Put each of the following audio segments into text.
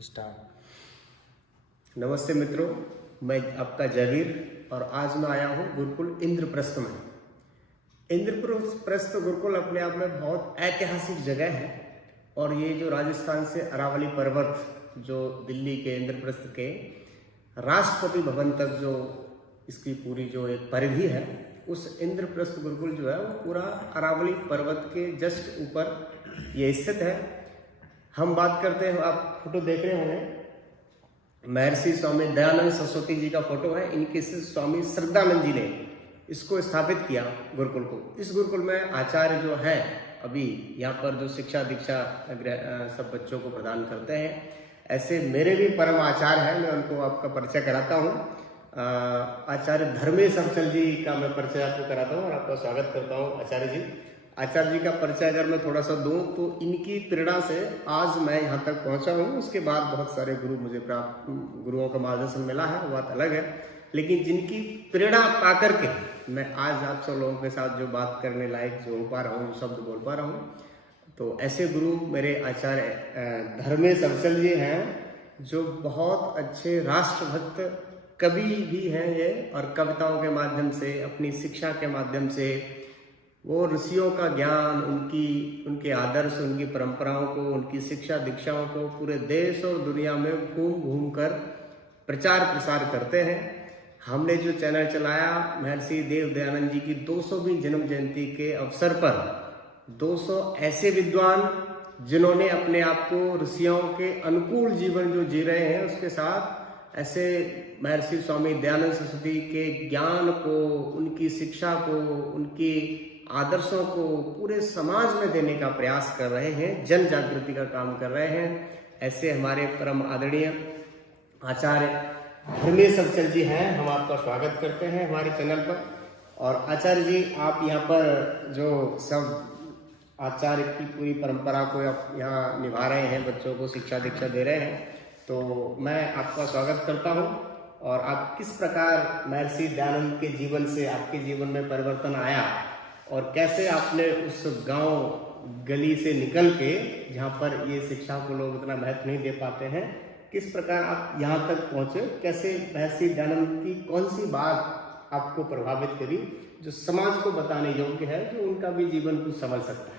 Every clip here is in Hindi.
स्टार्ट। नमस्ते मित्रों, मैं आपका जयवीर और आज मैं आया हूँ गुरुकुल इंद्रप्रस्थ में। इंद्रप्रस्थ गुरुकुल अपने आप में बहुत ऐतिहासिक जगह है और ये जो राजस्थान से अरावली पर्वत जो दिल्ली के इंद्रप्रस्थ के राष्ट्रपति भवन तक जो इसकी पूरी जो एक परिधि है, उस इंद्रप्रस्थ गुरुकुल जो है वो पूरा अरावली पर्वत के जस्ट ऊपर ये स्थित है। हम बात करते हैं, आप फोटो देख रहे होंगे, महर्षि स्वामी दयानंद सरस्वती जी का फोटो है। इनके स्वामी श्रद्धानंद जी ने इसको स्थापित किया गुरुकुल को। इस गुरुकुल में आचार्य जो है अभी यहाँ पर जो शिक्षा दीक्षा सब बच्चों को प्रदान करते हैं, ऐसे मेरे भी परम आचार्य हैं। मैं उनको आपका परिचय कराता हूँ। आचार्य धर्मेश अवचल जी का मैं परिचय आपको कराता हूँ और आपका स्वागत करता हूँ। आचार्य जी का परिचय अगर मैं थोड़ा सा दूं तो इनकी प्रेरणा से आज मैं यहाँ तक पहुँचा हूँ। उसके बाद बहुत सारे गुरु मुझे प्राप्त, गुरुओं का मार्गदर्शन मिला है, वो बात अलग है। लेकिन जिनकी प्रेरणा पा करके मैं आज आप सब लोगों के साथ जो बात करने लायक जो हो पा रहा हूँ, शब्द बोल पा रहा हूँ, तो ऐसे गुरु मेरे आचार्य धर्मेश अवचल जी हैं, जो बहुत अच्छे राष्ट्रभक्त कवि भी हैं ये, और कविताओं के माध्यम से, अपनी शिक्षा के माध्यम से वो ऋषियों का ज्ञान, उनके आदर्श, उनकी परंपराओं को, उनकी शिक्षा दीक्षाओं को पूरे देश और दुनिया में घूम कर प्रचार प्रसार करते हैं। हमने जो चैनल चलाया महर्षि देव दयानंद जी की 200वीं जन्म जयंती के अवसर पर 200 ऐसे विद्वान जिन्होंने अपने आप को ऋषियों के अनुकूल जीवन जो जी रहे हैं उसके साथ ऐसे महर्षि स्वामी दयानंद सरस्वती के ज्ञान को, उनकी शिक्षा को, उनकी आदर्शों को पूरे समाज में देने का प्रयास कर रहे हैं, जन जागृति का काम कर रहे हैं। ऐसे हमारे परम आदरणीय आचार्य धर्मेश अवचल जी हैं। हम आपका स्वागत करते हैं हमारे चैनल पर। और आचार्य जी, आप यहाँ पर जो सब आचार्य की पूरी परंपरा को आप यहाँ निभा रहे हैं, बच्चों को शिक्षा दीक्षा दे रहे हैं, तो मैं आपका स्वागत करता हूँ। और आप किस प्रकार महर्षि दयानंद के जीवन से आपके जीवन में परिवर्तन आया और कैसे आपने उस गांव गली से निकल के, जहां पर ये शिक्षा को लोग इतना महत्व नहीं दे पाते हैं, किस प्रकार आप यहां तक पहुंचे, कैसे महर्षि दयानंद की कौन सी बात आपको प्रभावित करी जो समाज को बताने योग्य है, जो उनका भी जीवन कुछ समझ सकता है?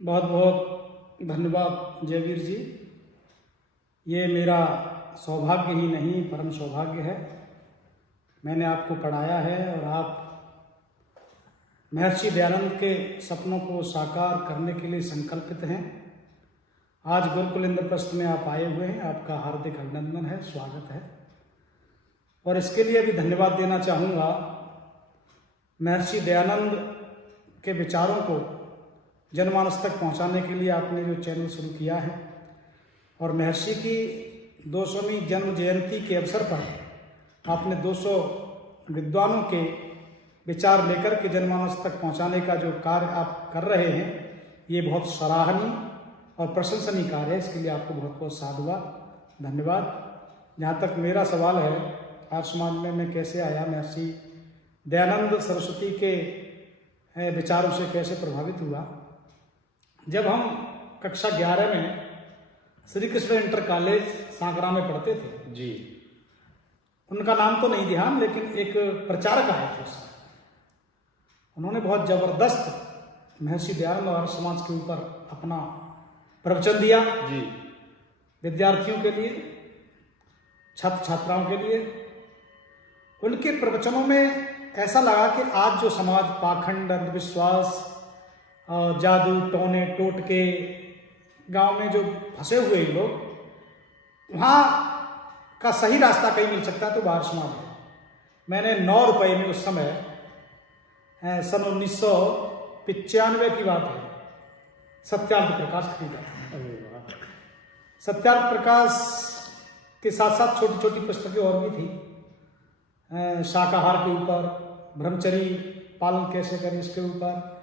बहुत बहुत धन्यवाद जयवीर जी। ये मेरा सौभाग्य ही नहीं, परम सौभाग्य है। मैंने आपको पढ़ाया है और आप महर्षि दयानंद के सपनों को साकार करने के लिए संकल्पित हैं। आज गुरुकुल इंद्रप्रस्थ में आप आए हुए हैं, आपका हार्दिक अभिनंदन है, स्वागत है। और इसके लिए भी धन्यवाद देना चाहूँगा महर्षि दयानंद के विचारों को जनमानस तक पहुँचाने के लिए आपने जो चैनल शुरू किया है, और महर्षि की 200वीं जन्म जयंती के अवसर पर आपने 200 विद्वानों के विचार लेकर के जनमानस तक पहुंचाने का जो कार्य आप कर रहे हैं, ये बहुत सराहनीय और प्रशंसनीय कार्य है। इसके लिए आपको बहुत बहुत साधुवाद, धन्यवाद। जहाँ तक मेरा सवाल है, आज समाज में मैं कैसे आया, महर्षि दयानंद सरस्वती के विचारों से कैसे प्रभावित हुआ। जब हम कक्षा 11 में श्री कृष्ण इंटर कॉलेज सांकरा में पढ़ते थे जी, उनका नाम तो नहीं ध्यान, लेकिन एक प्रचारक आए थे उसमें। उन्होंने बहुत जबरदस्त महर्षि दयानंद और समाज के ऊपर अपना प्रवचन दिया जी, विद्यार्थियों के लिए, छात्र छात्राओं के लिए। उनके प्रवचनों में ऐसा लगा कि आज जो समाज पाखंड, अंधविश्वास, जादू टोने टोटके, गांव में जो फंसे हुए लोग, वहाँ का सही रास्ता कहीं मिल सकता है तो बाहर समाज है। मैंने 9 रुपये में उस समय सन 1995 की बात है, सत्यार्थ प्रकाश खरीदा था। सत्यार्थ प्रकाश के साथ साथ छोटी छोटी पुस्तकें और भी थी, शाकाहार के ऊपर, ब्रह्मचर्य पालन कैसे करें इसके ऊपर,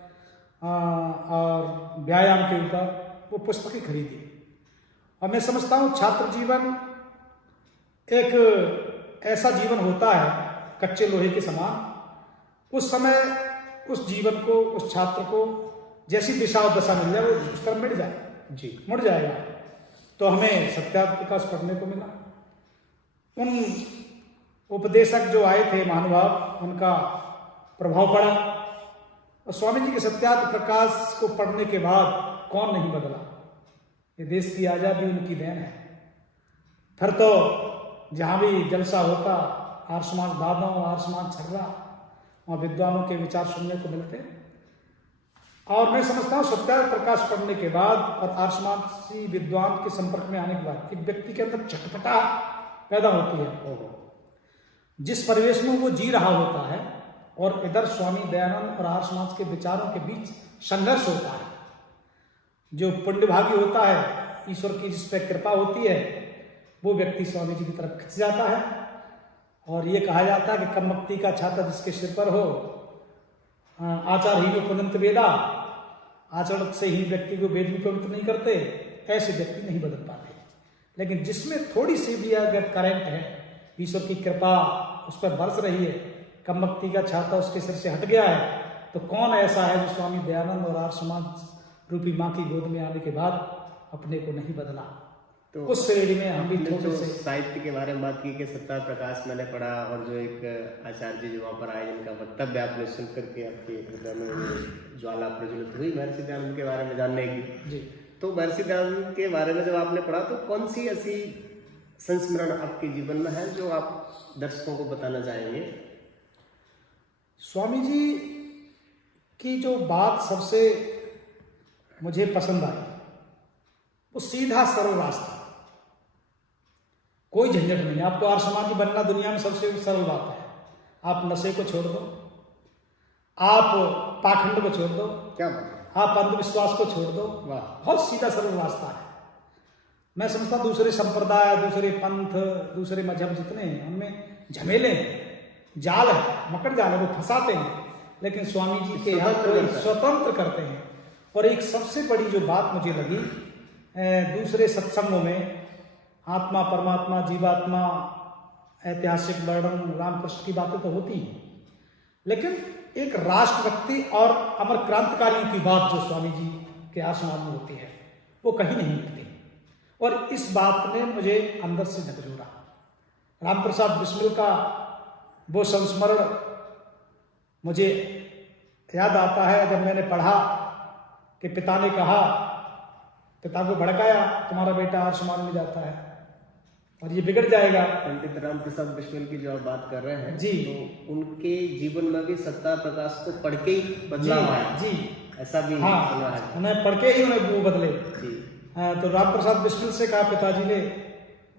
और व्यायाम के ऊपर वो पुस्तकें खरीदी। और मैं समझता हूँ छात्र जीवन एक ऐसा जीवन होता है कच्चे लोहे के समान। उस समय उस जीवन को, उस छात्र को जैसी दिशा और दशा मिल जाए वो उस तरफ मुड़ जाएगा। तो हमें सत्यार्थ प्रकाश पढ़ने को मिला। उन उपदेशक जो आए थे महानुभाव, उनका प्रभाव पड़ा और स्वामी जी के सत्यार्थ प्रकाश को पढ़ने के बाद कौन नहीं बदला। ये देश की आजादी उनकी देन है। फिर तो जहां भी जलसा होता, आर्य समाज दादा, आर्य समाज छर्रा, वहां विद्वानों के विचार सुनने को मिलते। और मैं समझता हूं सत्यार्थ प्रकाश पढ़ने के बाद और आर्य समाजी विद्वान के संपर्क में आने के बाद एक व्यक्ति के अंदर चटपटा पैदा होती है। जिस परिवेश में वो जी रहा होता है और इधर स्वामी दयानंद और आर्य समाज के विचारों के बीच संघर्ष होता है। जो पुण्यभागी होता है, ईश्वर की जिस पर कृपा होती है, वो व्यक्ति स्वामी जी की तरफ खिंच जाता है। और ये कहा जाता है कि कमक्ति का छाता जिसके सिर पर हो, आचारहीन पुनंत वेदा, आचरण से ही व्यक्ति को वेद भी पवित्र नहीं करते, ऐसे व्यक्ति नहीं बदल पाते। लेकिन जिसमें थोड़ी सी भी अगर करंट है, ईश्वर की कृपा उस पर बरस रही है, कमक्ति का छाता उसके सिर से हट गया है, तो कौन ऐसा है जो स्वामी दयानंद और आर्य समाज रूपी माँ की गोद में आने के बाद अपने को नहीं बदला। तो उस श्रेणी में हम भी थोड़े से साहित्य के बारे में बात की कि सत्यार्थ प्रकाश मैंने पढ़ा और जो एक आचार्य जी जो वहाँ पर आए, जिनका वक्तव्य आपने सुन करके आपके हृदय में ज्वाला प्रज्वलित हुई महर्षि दयानंद के बारे में जानने की। जी, तो महर्षि दयानंद के बारे में जब आपने पढ़ा तो कौन सी ऐसी संस्मरण आपके जीवन में है जो आप दर्शकों को बताना चाहेंगे? स्वामी जी की जो बात सबसे मुझे पसंद आई, वो सीधा सरल रास्ता, कोई झंझट नहीं। आपको आर्य समाजी बनना दुनिया में सबसे सरल बात है। आप नशे को छोड़ दो, आप पाखंड को छोड़ दो, क्या बात है, आप अंधविश्वास को छोड़ दो। वाह, बहुत सीधा सरल रास्ता है। मैं समझता हूँ दूसरे संप्रदाय, दूसरे पंथ, दूसरे मजहब जितने हैं, उनमें झमेले हैं, जाल है, मकड़ जाल है, वो फंसाते हैं। लेकिन स्वामी जी के यहाँ कोई स्वतंत्र करते हैं। और एक सबसे बड़ी जो बात मुझे लगी, दूसरे सत्संगों में आत्मा, परमात्मा, जीवात्मा, ऐतिहासिक वर्णन, रामकृष्ण की बातें तो होती हैं, लेकिन एक राष्ट्रभक्ति और अमर क्रांतिकारियों की बात जो स्वामी जी के आश्रम में होती है, वो कहीं नहीं मिलती। और इस बात ने मुझे अंदर से झकझोरा। रामप्रसाद बिस्मिल का वो संस्मरण मुझे याद आता है, जब मैंने पढ़ा कि पिता ने कहा, पिता को भड़काया, तुम्हारा बेटा आर्य समाज में जाता है और ये बिगड़ जाएगा। पंडित रामप्रसाद बिस्मिल की जो आप बात कर रहे हैं जी, तो उनके जीवन में भी सत्यार्थ प्रकाश को पढ़ के ही बदलाव आया जी, ऐसा भी हाँ, सुना है। उन्हें पढ़ के ही उन्हें वो बदले। जी, तो रामप्रसाद बिस्मिल से कहा पिताजी ने,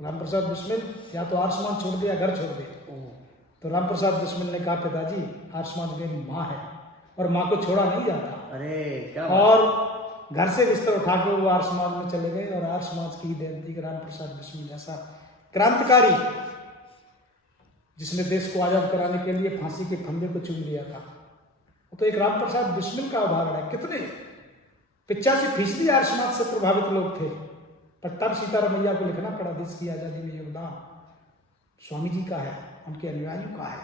रामप्रसाद बिस्मिल या तो आर्य समाज छोड़ दिया, घर छोड़ दिया। तो रामप्रसाद बिस्मिल ने कहा पिताजी, आर्य समाज मेरी माँ है और माँ को छोड़ा नहीं जाता। अरे क्या और घर से बिस्तर उठा के वो आर्य समाज में चले गए। और आर्य समाज की देन थी कि रामप्रसाद बिस्मिल जैसा क्रांतिकारी, जिसने देश को आजाद कराने के लिए फांसी के फंदे को चुन लिया था, तो एक रामप्रसाद बिस्मिल का उदाहरण है। कितने 85% आर्य समाज से प्रभावित लोग थे, पर तब सीतारमैया को लिखना पड़ा, देश की आजादी में योगदान स्वामी जी का है, उनके अनुयायियों का है।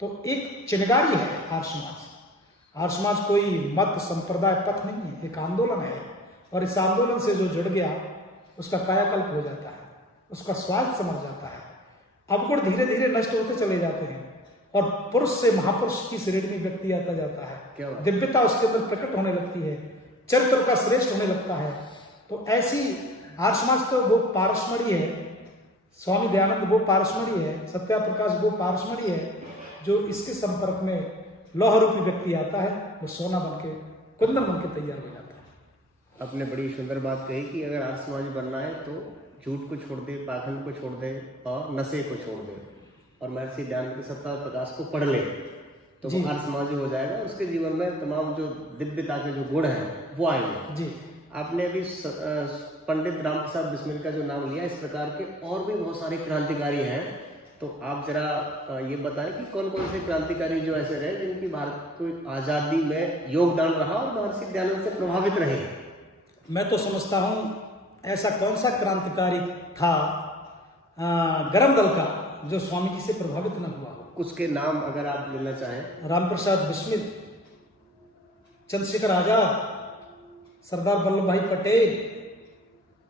तो एक चिनगारी है आर्य समाज। आर्य समाज कोई मत, संप्रदाय, पथ नहीं है, एक आंदोलन है। और इस आंदोलन से जो जुड़ गया उसका कायाकल्प हो जाता है, उसका स्वास्थ्य समझ जाता है। अवगुण धीरे धीरे नष्ट होते चले जाते हैं और पुरुष से महापुरुष की श्रेणी में व्यक्ति आता जाता है। दिव्यता उसके अंदर प्रकट होने लगती है, चरित्र का श्रेष्ठ होने लगता है। तो ऐसी आर्य समाज तो वो पारसमणि है, स्वामी दयानंद वो पारसमणि है, सत्यार्थ प्रकाश वो पारसमणि है, जो इसके संपर्क में लौह रूपी व्यक्ति आता है, वो सोना बन के, कुंदन बन के तैयार हो जाता है। आपने बड़ी सुंदर बात कही कि अगर आर्य समाज बनना है तो झूठ को छोड़ दे, पाखंड को छोड़ दे और नशे को छोड़ दे और महर्षि दयानंद के सत्यार्थ प्रकाश को पढ़ ले, तो वो आर्य समाज हो जाएगा। उसके जीवन में तमाम जो दिव्यता के जो गुण हैं वो आएंगे। जी, आपने अभी पंडित रामप्रसाद बिस्मिल का जो नाम लिया, इस प्रकार के और भी बहुत सारे क्रांतिकारी हैं, तो आप जरा ये बताएं कि कौन कौन से क्रांतिकारी जो ऐसे रहे जिनकी भारत को आज़ादी में योगदान रहा और महर्षि दयानंद से प्रभावित रहे। मैं तो समझता हूँ ऐसा कौन सा क्रांतिकारी था गरम दल का जो स्वामी जी से प्रभावित न हुआ हो। कुछ के नाम अगर आप लेना चाहें। रामप्रसाद बिस्मिल, चंद्रशेखर आजाद, सरदार वल्लभ भाई पटेल,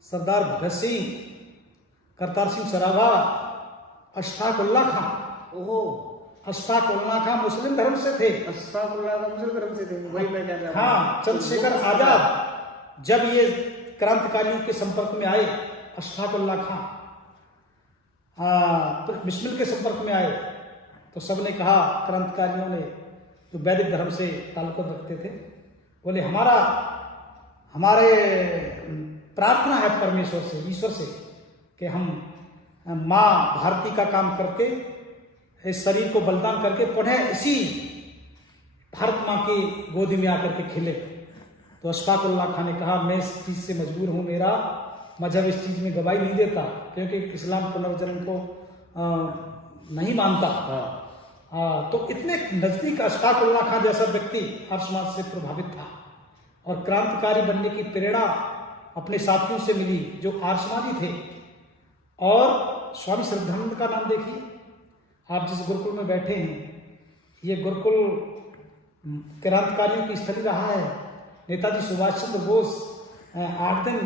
सरदार भगत सिंह, करतार सिंह सराभा, अशफाक उल्लाह खां। ओहो, अशफाक उल्लाह खां मुस्लिम धर्म से थे। अस्तगफुरुल्लाह, मुस्लिम धर्म से थे, वही मैं कह रहा हूं। हाँ, चंद्रशेखर आजाद जब ये क्रांतिकारियों के संपर्क में आए, अशफाक उल्लाह खां बिस्मिल के संपर्क में आए, तो सबने कहा, क्रांतिकारियों ने जो वैदिक धर्म से ताल्लुक रखते थे, बोले हमारे प्रार्थना है परमेश्वर से, ईश्वर से, कि हम माँ भारती का काम करके इस शरीर को बलिदान करके पुनः इसी भारत माँ की गोदी में आकर के खिले। तो अशफाक उल्लाह खां ने कहा, मैं इस चीज से मजबूर हूं, मेरा मजहब इस चीज में गवाही नहीं देता, क्योंकि इस्लाम पुनर्जन्म को नहीं मानता। तो इतने नजदीक अशफाक उल्लाह खां जैसा व्यक्ति आर्य समाज से प्रभावित था, और क्रांतिकारी बनने की प्रेरणा अपने साथियों से मिली जो आर्य समाजी थे। और स्वामी श्रद्धानंद का नाम देखिए, आप जिस गुरुकुल में बैठे हैं, ये गुरुकुल क्रांतिकारियों की स्थली रहा है। नेताजी सुभाष चंद्र बोस 8 दिन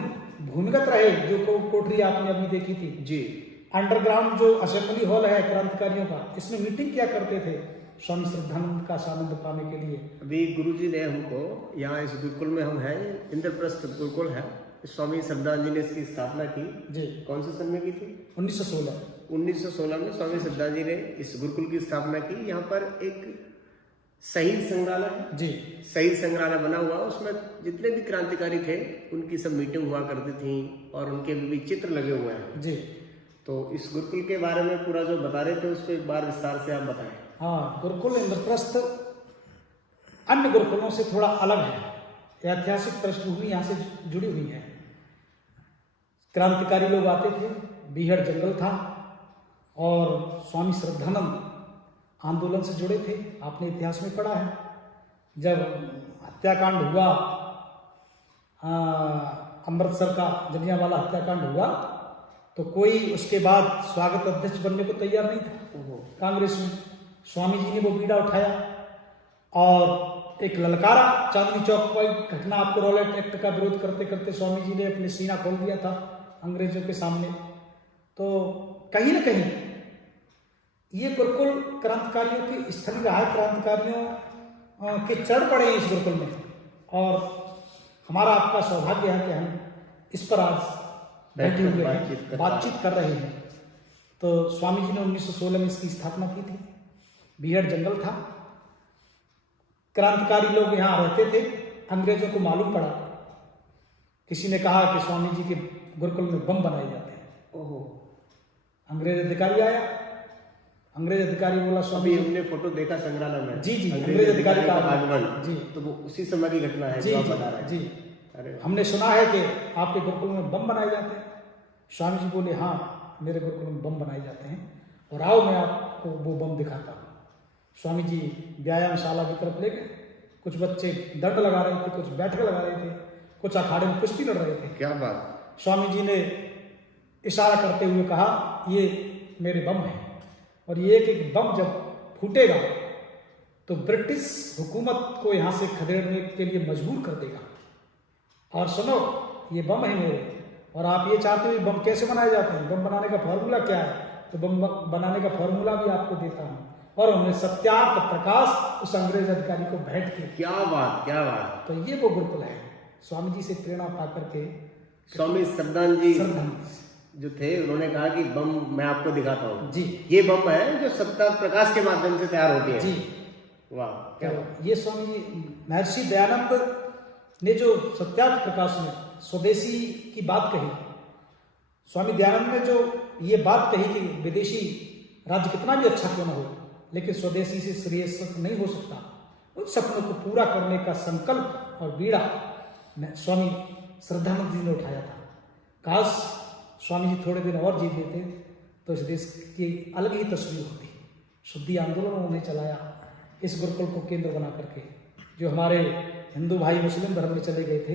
भूमिगत रहे, जो कोठरी आपने अभी देखी थी जी। अंडरग्राउंड जो असेंबली हॉल है क्रांतिकारियों का, इसमें मीटिंग किया करते थे स्वामी श्रद्धानंद का सानंद पाने के लिए। अभी गुरुजी ने हमको यहाँ इस गुरुकुल में हम हैं, इंद्रप्रस्थ गुरुकुल है, स्वामी श्रद्धानंद जी ने इसकी स्थापना की जी। कौन से सन में की थी? 1916। 1916 में स्वामी श्रद्धानंद जी ने इस गुरुकुल की स्थापना की। यहाँ पर एक शहीद संग्रहालय है जी, शहीद संग्रहालय बना हुआ, उसमें जितने भी क्रांतिकारी थे उनकी सब मीटिंग हुआ करती थी, और उनके भी चित्र लगे हुए हैं जी। तो इस गुरुकुल के बारे में पूरा जो बता रहे थे उसको एक बार विस्तार से आप बताएं। हाँ, गुरुकुल इंद्रप्रस्थ अन्य गुरुकुलों से थोड़ा अलग है। ऐतिहासिक पृष्ठभूमि यहाँ से जुड़ी हुई है। क्रांतिकारी लोग आते थे, बीहड़ जंगल था, और स्वामी श्रद्धानंद आंदोलन से जुड़े थे। आपने इतिहास में पढ़ा है, जब हत्याकांड हुआ, अमृतसर का जलियांवाला हत्याकांड हुआ, तो कोई उसके बाद स्वागत अध्यक्ष बनने को तैयार नहीं था कांग्रेस में। स्वामी जी ने वो बीड़ा उठाया और एक ललकारा। चांदनी चौक पर घटना, आपको रॉलेट एक्ट का विरोध करते करते स्वामी जी ने अपने सीना खोल दिया था अंग्रेजों के सामने। तो कहीं ना कहीं ये गुरुकुल क्रांतिकारियों की स्थली रहा है, क्रांतिकारियों के चढ़ पड़े इस गुरुकुल में, और हमारा आपका सौभाग्य है कि हम इस पर आज बैठे हुए हैं, बातचीत कर रहे हैं। तो स्वामी जी ने 1916 में इसकी स्थापना की थी। बीहड़ जंगल था, क्रांतिकारी लोग यहाँ रहते थे। अंग्रेजों को मालूम पड़ा, किसी ने कहा कि स्वामी जी के गुरुकुल में बम बनाए जाते हैं। ओहो। अंग्रेज अधिकारी आया, अंग्रेज अधिकारी बोला स्वामी, हमने फोटो देखा संग्रहालय में। जी जी, अंग्रेज अधिकारी का आगमन जी, तो वो उसी समय की घटना है जी जो आप जी बता रहे हैं। जी। अरे हमने सुना है कि आपके गुरुकुल में बम बनाए जाते हैं। स्वामी जी बोले, हाँ, मेरे गुरुकुल में बम बनाए जाते हैं, और आओ मैं आपको वो बम दिखाता हूँ। स्वामी जी व्यायामशाला की तरफ ले गए। कुछ बच्चे दंड लगा रहे थे, कुछ बैठक लगा रहे थे, कुछ अखाड़े में कुश्ती लड़ रहे थे। क्या बात। स्वामी जी ने इशारा करते हुए कहा, ये मेरे बम है, और ये एक बम जब फूटेगा तो ब्रिटिश हुकूमत को यहाँ से खदेड़ने के लिए मजबूर कर देगा। और सुनो, ये बम है मेरे, और आप ये चाहते हो बम कैसे बनाए जाते हैं, बम बनाने का फॉर्मूला क्या है, तो बम बनाने का फॉर्मूला भी आपको देता हूँ। और उन्हें सत्यार्थ प्रकाश उस अंग्रेज अधिकारी को भेंट की। क्या बात, क्या बात। तो ये वो गुरुकुल है। स्वामी जी से प्रेरणा पा करके स्वामी श्रद्धानंद जी जो थे, उन्होंने कहा कि बम मैं आपको दिखाता हूँ जी, ये बम है जो सत्यार्थ प्रकाश के माध्यम से तैयार होती है जी। वाह, क्या ये स्वामी जी महर्षि दयानंद ने जो सत्यार्थ प्रकाश में स्वदेशी की बात कही, स्वामी दयानंद ने जो ये बात कही कि विदेशी राज्य कितना भी अच्छा क्यों न हो, लेकिन स्वदेशी से श्रेयस नहीं हो सकता, उन सपनों को पूरा करने का संकल्प और बीड़ा स्वामी श्रद्धानंद जी ने उठाया था। काश स्वामी जी थोड़े दिन और जी लेते तो इस देश की अलग ही तस्वीर होती। शुद्धि आंदोलन उन्होंने चलाया इस गुरुकुल को केंद्र बना करके। जो हमारे हिंदू भाई मुस्लिम धर्म में चले गए थे,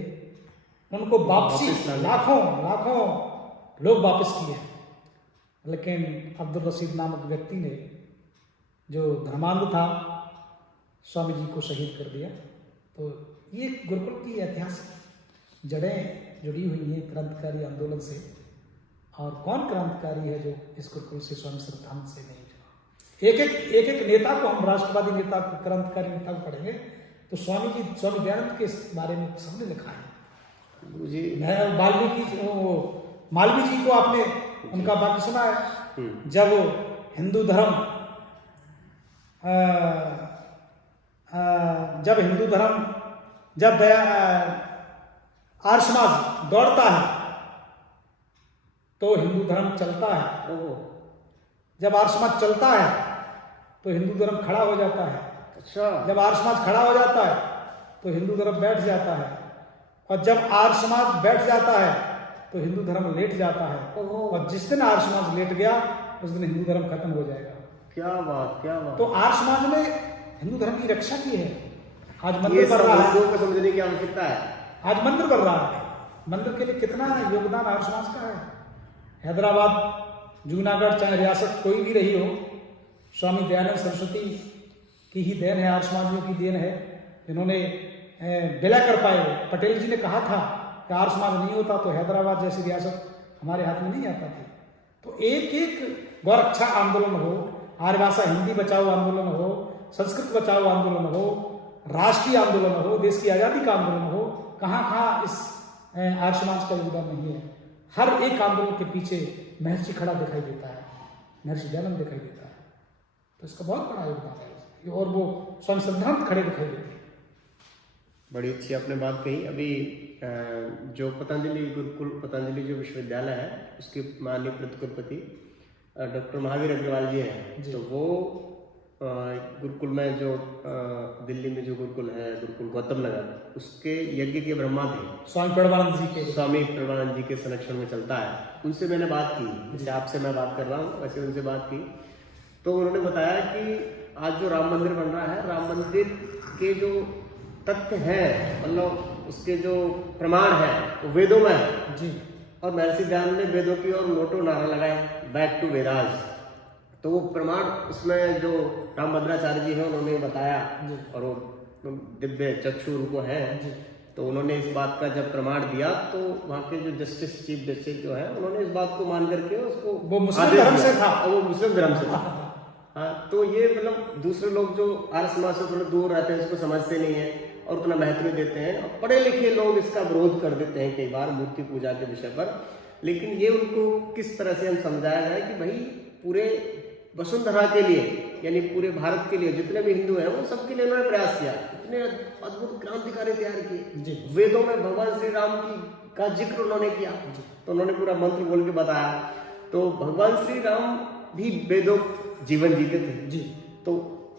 उनको वापसी लाखों लाखों लोग वापस किए, लेकिन अब्दुल रशीद नामक व्यक्ति ने, जो धर्मांध था, स्वामी जी को शहीद कर दिया। तो ये गुरुकुल की ऐतिहासिक जड़ें जुड़ी हुई हैं क्रांतिकारी आंदोलन से, और कौन क्रांतिकारी है जो इस गुरुकुल से स्वामी श्रद्धानंद से नहीं जुड़ा। एक एक नेता को, हम राष्ट्रवादी नेता को, क्रांतिकारी नेता को पढ़ेंगे तो स्वामी दयानंद के बारे में सबने लिखा है। मुझे मालवीय जी को आपने उनका वाक्य सुना है, जब हिंदू धर्म जब आर्य समाज दौड़ता है तो हिंदू धर्म चलता है, जब आर्य समाज चलता है तो हिंदू धर्म खड़ा हो जाता है, अच्छा, जब आर्य समाज खड़ा हो जाता है तो हिंदू धर्म बैठ जाता है, और जब आर्य समाज बैठ जाता है तो हिंदू धर्म लेट जाता है, और जिस दिन आर्य समाज लेट गया उस दिन हिंदू धर्म खत्म हो जाएगा। क्या बात, क्या बात। तो आर्य समाज ने हिंदू धर्म की रक्षा की है। आज मंदिर बन रहा है, लोगों को समझने की आवश्यकता है। आज मंदिर बन रहा है, मंदिर के लिए कितना योगदान आर्य समाज का है। हैदराबाद, जूनागढ़, चाहे रियासत कोई भी रही हो, स्वामी दयानंद सरस्वती की ही देन है, आर्य समाजियों की देन है, जिन्होंने विलय कर पाए। पटेल जी ने कहा था कि आर्य समाज नहीं होता तो हैदराबाद जैसी रियासत हमारे हाथ में नहीं आता थी। तो एक एक गौरक्षा आंदोलन हो, आर्य भाषा हिंदी बचाओ आंदोलन हो, संस्कृत बचाओ आंदोलन हो, राष्ट्रीय आंदोलन हो, देश की आज़ादी का आंदोलन हो, कहाँ इस आर्य समाज का योगदान नहीं है। हर एक आंदोलन के पीछे महर्षि खड़ा दिखाई देता है, महर्षि दयानंद दिखाई देता है, तो इसका बहुत बड़ा योगदान है। और वो स्वामी श्रद्धानंद खड़े दिखाई देते हैं। बड़ी अच्छी आपने बात कही। अभी जो पतंजलि गुरुकुल, पतंजलि जो विश्वविद्यालय है, उसके माननीय प्रतिकुलपति डॉक्टर महावीर अग्रवाल जी हैं, तो वो गुरुकुल में जो दिल्ली में जो गुरुकुल है, गुरुकुल गौतम नगर, उसके यज्ञ के ब्रह्मा थे, स्वामी प्रणवानंद जी के संरक्षण में चलता है। उनसे मैंने बात की, जैसे आपसे मैं बात कर रहा हूँ वैसे उनसे बात की, तो उन्होंने बताया कि आज जो राम मंदिर बन रहा है, राम मंदिर के जो तथ्य हैं, मतलब उसके जो प्रमाण है वो वेदों में है जी। और महर्षि दयानंद ने वेदों की ओर मोटो नारा लगाया, बैक टू वेदास। तो वो प्रमाण उसमें जो रामभद्राचार्य जी हैं उन्होंने बताया, और वो दिव्य चक्षु उनको है, तो उन्होंने इस बात का जब प्रमाण दिया तो वहाँ के जो जस्टिस, चीफ जस्टिस जो है, उन्होंने इस बात को मान करके उसको, वो मुस्लिम धर्म से था, वो मुस्लिम धर्म से था। हाँ, तो ये मतलब दूसरे लोग जो आर्य समाज से थोड़े दूर रहते हैं, इसको समझते नहीं है और उतना महत्व देते हैं, और पढ़े लिखे लोग इसका विरोध कर देते हैं कई बार मूर्ति पूजा के विषय पर। लेकिन ये उनको किस तरह से हम समझाया जाए कि भाई पूरे वसुंधरा के लिए, यानी पूरे भारत के लिए जितने भी हिंदू हैं वो सबके लिए उन्होंने प्रयास किया, इतने अद्भुत क्रांतिकारी तैयार किए। वेदों में भगवान श्री राम का जिक्र उन्होंने किया, तो उन्होंने पूरा मंत्र बोल के बताया। तो भगवान श्री राम भी वेदोक्त जीवन जीते थे जी। तो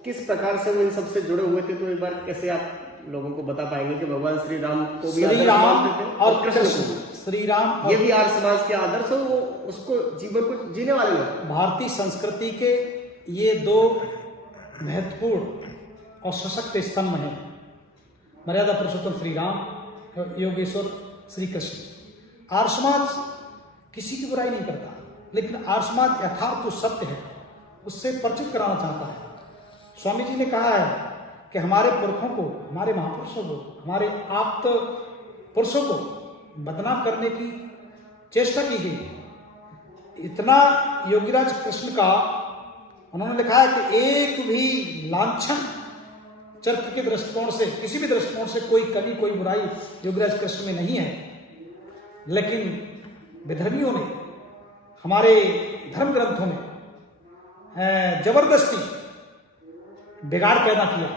किस प्रकार से वो इन सबसे जुड़े हुए थे, तो एक बार कैसे आप लोगों को बता पाएंगे कि भगवान श्री राम को भी श्री राम और कृष्ण, श्री राम ये भी आर्य समाज के आदर्श हो, वो उसको जीवन को जीने वाले लोग। भारतीय संस्कृति के ये दो महत्वपूर्ण और सशक्त स्तंभ हैं, मर्यादा पुरुषोत्तम श्री राम, योगेश्वर श्री कृष्ण। आर्य समाज किसी की बुराई नहीं करता, लेकिन आर्य समाज यथार्थ जो सत्य है उससे परिचित कराना चाहता है। स्वामी जी ने कहा है कि हमारे पुरखों को, हमारे महापुरुषों को, हमारे आप्त पुरुषों को बदनाम करने की चेष्टा की गई। इतना योगीराज कृष्ण का उन्होंने लिखा है कि एक भी लांछन चरित्र के दृष्टिकोण से, किसी भी दृष्टिकोण से कोई कमी, कोई बुराई योगीराज कृष्ण में नहीं है। लेकिन विधर्मियों ने हमारे धर्म ग्रंथों में जबरदस्ती बिगाड़ पैदा किया,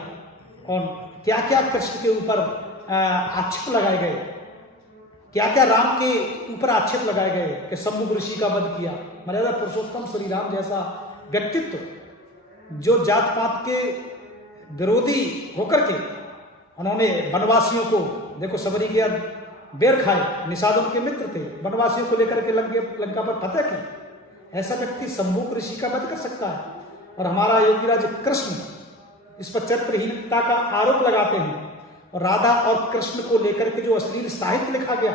और क्या क्या कृष्ण के ऊपर आक्षेप लगाए गए, क्या क्या राम के ऊपर आक्षेप लगाए गए कि शंभु ऋषि का वध किया। मर्यादा पुरुषोत्तम श्री राम जैसा व्यक्तित्व जो जात पात के विरोधी होकर के उन्होंने वनवासियों को, देखो सबरी के बेर खाए, निषादों के मित्र थे, वनवासियों को लेकर के लंका पर फतह की, ऐसा व्यक्ति शंभु ऋषि का वध कर सकता है। और हमारा योगीराज कृष्ण इस पर चरित्रहीनता का आरोप लगाते हैं, और राधा और कृष्ण को लेकर के जो अश्लील साहित्य लिखा गया,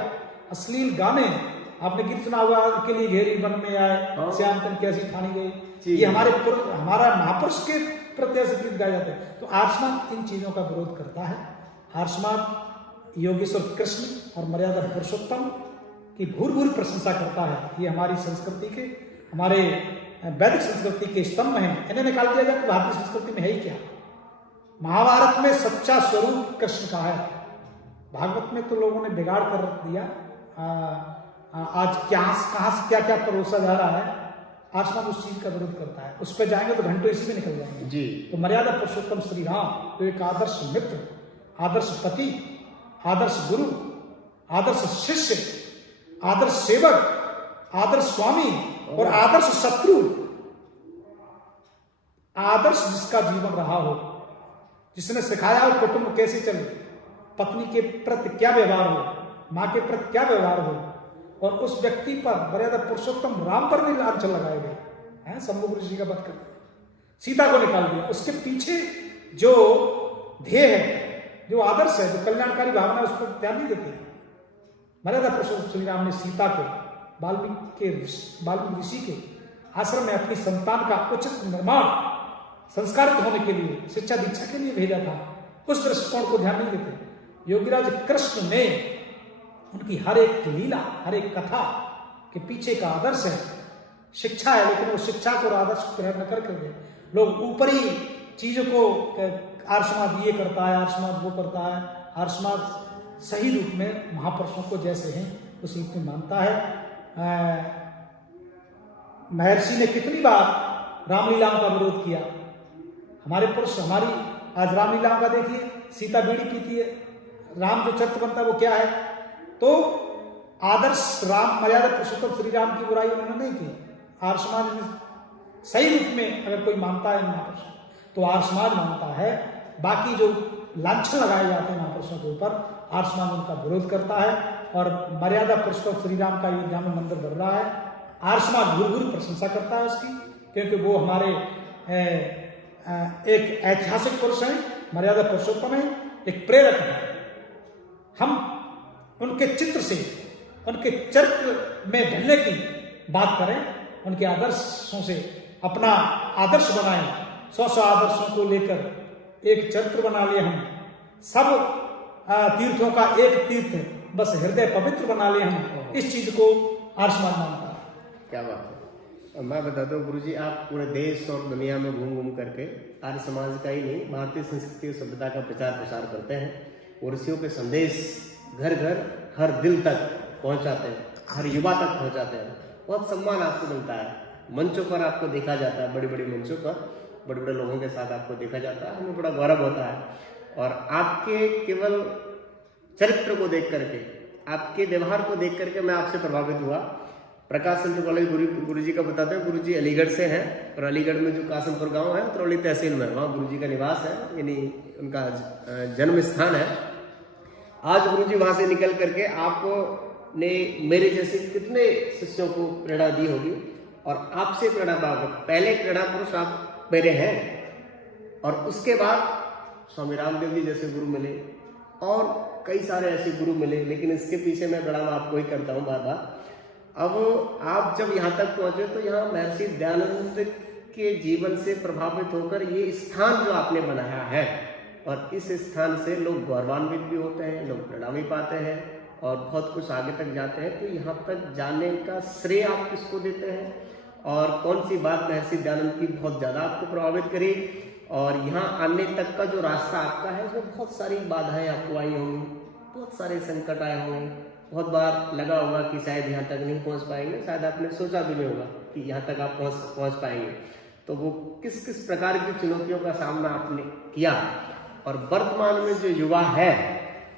अश्लील गाने, आपने गीत सुना हुआ के लिए घेरी वन में आए, श्याम तन कैसी ठानी गई, ये हमारा महापुरुष के प्रति ऐसे गीत गाए जाते हैं। तो आर्य समाज इन चीजों का विरोध करता है। आर्य समाज योगेश्वर कृष्ण और मर्यादा पुरुषोत्तम की भूर भूर प्रशंसा करता है। ये हमारी संस्कृति के, हमारे वैदिक संस्कृति के स्तंभ हैं। इन्हें निकाल दिया जाए तो भारतीय संस्कृति में है ही क्या। महाभारत में सच्चा स्वरूप कृष्ण का है, भागवत में तो लोगों ने बिगाड़ कर रख दिया। आज कहाँ से क्या क्या परोसा जा रहा है, आसमान उस चीज का विरोध करता है। उस पर जाएंगे तो घंटों इसी में निकल जाएंगे जी। तो मर्यादा पुरुषोत्तम श्री राम तो एक आदर्श मित्र, आदर्श पति, आदर्श गुरु, आदर्श शिष्य, आदर्श सेवक, आदर्श स्वामी और आदर्श शत्रु, आदर्श जिसका जीवन रहा हो, जिसने सिखाया हो कुटुंब कैसे चले, पत्नी के प्रति क्या व्यवहार हो, मां के प्रति क्या व्यवहार हो, और उस व्यक्ति पर मर्यादा पुरुषोत्तम राम पर भी लांछन लगाए गए हैं। शंभु ऋषि का वध कर सीता को निकाल दिया। उसके पीछे जो ध्येय है, जो आदर्श है, जो कल्याणकारी भावना, उस पर ध्यान नहीं देते। मर्यादा पुरुषोत्तम श्री राम ने सीता को वाल्मीकि ऋषि के आश्रम में अपनी संतान का उचित निर्माण, संस्कारित होने के लिए, शिक्षा दीक्षा के लिए भेजा था। उस दृष्टिकोण को ध्यान नहीं देते। योगीराज कृष्ण ने उनकी हर एक लीला, हर एक कथा के पीछे का आदर्श है, शिक्षा है, लेकिन वो शिक्षा को और आदर्श को ग्रहण न करके लोग ऊपरी चीजों को, आर्य समाज ये करता है, आर्य समाज वो करता है, आर्य समाज सही रूप में महापुरुषों को जैसे हैं उस रूप में मानता है। महर्षि ने कितनी बार रामलीलाओं का विरोध किया। हमारे पुरुष, हमारी आज रामलीलाओं का देखिए, सीता बीड़ी पीती है, राम जो चरित्र बनता है वो क्या है। तो आदर्श राम, मर्यादा पुरुषोत्तम श्री राम की बुराई उन्होंने नहीं की। आर्य समाज में सही रूप में अगर कोई मानता है महापुरुष तो आर्य समाज मानता है। बाकी जो लांछन लगाए जाते हैं महापुरुषों के ऊपर, आर्य समाज उनका विरोध करता है। और मर्यादा पुरुषोत्तम श्री राम का अयोध्या में मंदिर बन रहा है, आर्य समाज भूर भूर प्रशंसा करता है उसकी, क्योंकि वो हमारे एक ऐतिहासिक पुरुष हैं, मर्यादा पुरुषोत्तम है, एक प्रेरक है। हम उनके चित्र से, उनके चरित्र में ढलने की बात करें, उनके आदर्शों से अपना आदर्श बनाएं। 100 आदर्शों को लेकर एक चरित्र बना लिए हम। सब तीर्थों का एक तीर्थ, बस हृदय पवित्र बना लिए हम। इस चीज को आर्य समाज मानता है। क्या बात है। और मैं बताता हूँ गुरुजी, आप पूरे देश और दुनिया में घूम घूम करके आर्य समाज का ही नहीं, भारतीय संस्कृति और सभ्यता का प्रचार प्रसार करते हैं और ऋषियों के संदेश घर घर, हर दिल तक पहुंचाते हैं, हर युवा तक पहुंचाते हैं। बहुत सम्मान आपको मिलता है, मंचों पर आपको देखा जाता है, बड़े बड़े मंचों पर बड़े बड़े लोगों के साथ आपको देखा जाता है, हमें बड़ा गौरव होता है। और आपके केवल चरित्र को देख करके, आपके व्यवहार को देख करके मैं आपसे प्रभावित हुआ। प्रकाश संत कॉलेज गुरुजी का बताते हैं, गुरुजी अलीगढ़ से हैं और अलीगढ़ में जो कासमपुर गांव है तरौली तहसील में, वहाँ गुरुजी का निवास है, यानी उनका जन्म स्थान है। आज गुरुजी वहां से निकल करके आपने मेरे जैसे कितने शिष्यों को प्रेरणा दी होगी और आपसे प्रेरणा पाओगे। पहले प्रेरणा पुरुष आप मेरे हैं और उसके बाद स्वामी रामदेव जी जैसे गुरु मिले और कई सारे ऐसे गुरु मिले, लेकिन इसके पीछे मैं प्रणाम आपको ही करता हूँ बार बार। अब आप जब यहाँ तक पहुंचे तो यहाँ महर्षि दयानंद के जीवन से प्रभावित होकर ये स्थान जो आपने बनाया है, और इस स्थान से लोग गौरवान्वित भी होते हैं, लोग प्रेरणा भी पाते हैं और बहुत कुछ आगे तक जाते हैं। तो यहाँ तक जाने का श्रेय आप किसको देते हैं और कौन सी बात महर्षि दयानंद की बहुत ज़्यादा आपको प्रभावित करी, और यहाँ आने तक का जो रास्ता आपका है उसमें बहुत सारी बाधाएं आपको आई होंगी, बहुत सारे संकट आए होंगे, बहुत बार लगा होगा कि शायद यहाँ तक नहीं पहुँच पाएंगे, शायद आपने सोचा भी नहीं होगा कि यहाँ तक आप पहुँच पाएंगे। तो वो किस किस प्रकार की चुनौतियों का सामना आपने किया, और वर्तमान में जो युवा है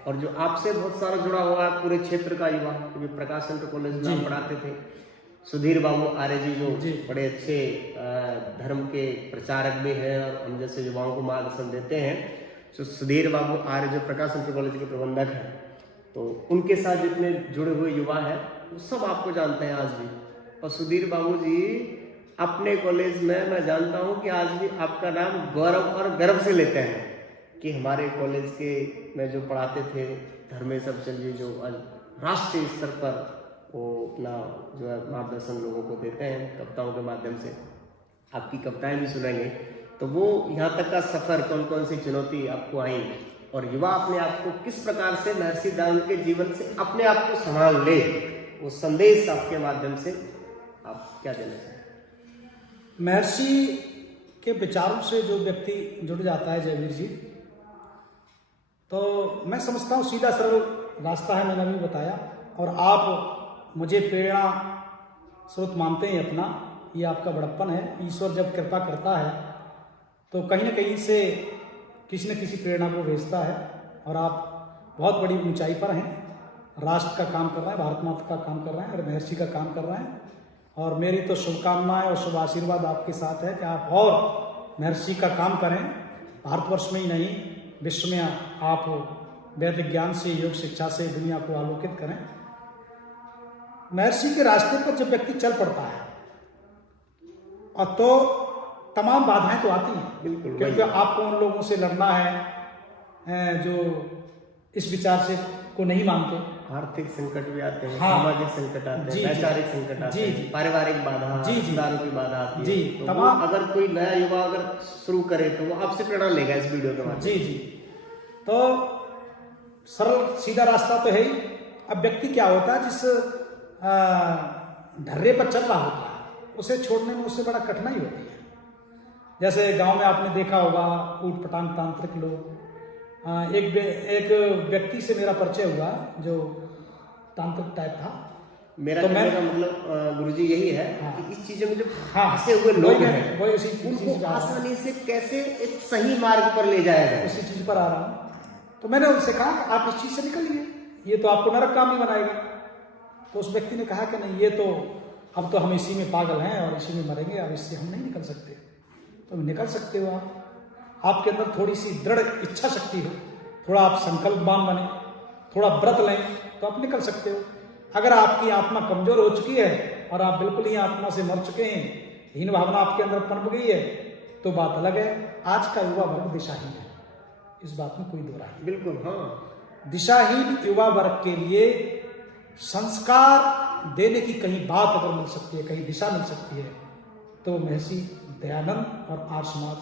और जो आपसे बहुत सारा जुड़ा हुआ है पूरे क्षेत्र का युवा, क्योंकि प्रकाश संत कॉलेज में आप पढ़ाते थे, सुधीर बाबू आर्य जी जो बड़े अच्छे धर्म के प्रचारक भी हैं और हम जैसे युवाओं को मार्गदर्शन देते हैं, तो सुधीर बाबू आर्य जो प्रकाश संत कॉलेज के प्रबंधक हैं, तो उनके साथ जितने जुड़े हुए युवा हैं वो सब आपको जानते हैं आज भी। और सुधीर बाबू जी अपने कॉलेज में मैं जानता हूँ कि आज भी आपका नाम गौरव और गर्व से लेते हैं कि हमारे कॉलेज के में जो पढ़ाते थे धर्मेश अफजल जी, जो राष्ट्रीय स्तर पर वो अपना जो है मार्गदर्शन लोगों को देते हैं कविताओं के माध्यम से, आपकी कविताएं भी सुनेंगे। तो वो यहाँ तक का सफ़र, कौन कौन सी चुनौती आपको आई और युवा अपने आप को किस प्रकार से महर्षि दयानंद के जीवन से अपने आप को संभाल ले, वो संदेश आपके माध्यम से आप क्या देना चाहेंगे? महर्षि के विचारों से जो व्यक्ति जुड़ जाता है जयवीर जी, तो मैं समझता हूँ सीधा सरल रास्ता है, मैंने अभी बताया। और आप मुझे प्रेरणा स्रोत मानते हैं अपना, ये आपका बड़प्पन है। ईश्वर जब कृपा करता है तो कहीं न कहीं से किसी न किसी प्रेरणा को भेजता है, और आप बहुत बड़ी ऊंचाई पर हैं, राष्ट्र का काम कर रहे हैं, भारत माता का काम कर रहे हैं और महर्षि का काम कर रहे हैं। और मेरी तो शुभकामनाएं और शुभ आशीर्वाद आपके साथ है कि आप और महर्षि का काम करें, भारतवर्ष में ही नहीं विश्व में आप वैदिक ज्ञान से, योग शिक्षा से दुनिया को आलोकित करें। महर्षि के रास्ते पर जब व्यक्ति चल पड़ता है और तो तमाम बाधाएं तो आती हैं, बिल्कुल, क्योंकि आपको उन लोगों से लड़ना है जो इस विचार से को नहीं मानते। आर्थिक संकट भी आते हैं, हाँ, सामाजिक संकट आते हैं, वैचारिक संकट आते हैं, पारिवारिक बाधा, रिश्तेदारों की बाधा आती है। जी, तो तमाम अगर कोई नया युवा अगर शुरू करे तो वो आपसे प्रेरणा लेगा इस वीडियो के माध्यम से। जी। तो सरल सीधा रास्ता तो है ही। अब व्यक्ति क्या होता है, जिस ढर्रे पर चल रहा होता है उसे छोड़ने में उससे बड़ा कठिनाई होती है। जैसे गांव में आपने देखा होगा ऊट पटांग तांत्रिक लोग। एक व्यक्ति से मेरा परिचय हुआ जो तांत्रिक टाइप था। मेरा तो कहने का मतलब गुरुजी यही है कि इस चीजों में जो फंसे हुए वही लोग मैं- हैं वही उसी उनको चीज पे आ रहा हूं। आसानी से कैसे एक सही मार्ग पर ले जाया जाए। उसी चीज पर आ रहा हूँ। तो मैंने उनसे कहा कि आप इस चीज से निकलिए, ये तो आपको नरक काम ही बनाएगा। तो उस व्यक्ति ने कहा कि नहीं, ये तो अब तो हम इसी में पागल हैं और इसी में मरेंगे, अब इससे हम नहीं निकल सकते। तो निकल सकते हो आपके अंदर थोड़ी सी दृढ़ इच्छा शक्ति हो, थोड़ा आप संकल्पवान बने, थोड़ा व्रत लें तो आप निकल सकते हो। अगर आपकी आत्मा कमजोर हो चुकी है और आप बिल्कुल ही आत्मा से मर चुके हैं, हीन भावना आपके अंदर पनप गई है, तो बात अलग है। आज का युवा वर्ग दिशाहीन है, इस बात में कोई दो राय नहीं। बिल्कुल, हाँ। दिशाहीन युवा वर्ग के लिए संस्कार देने की कहीं बात अगर मिल सकती है, कहीं दिशा मिल सकती है, तो महर्षि दयानंद और आर्य समाज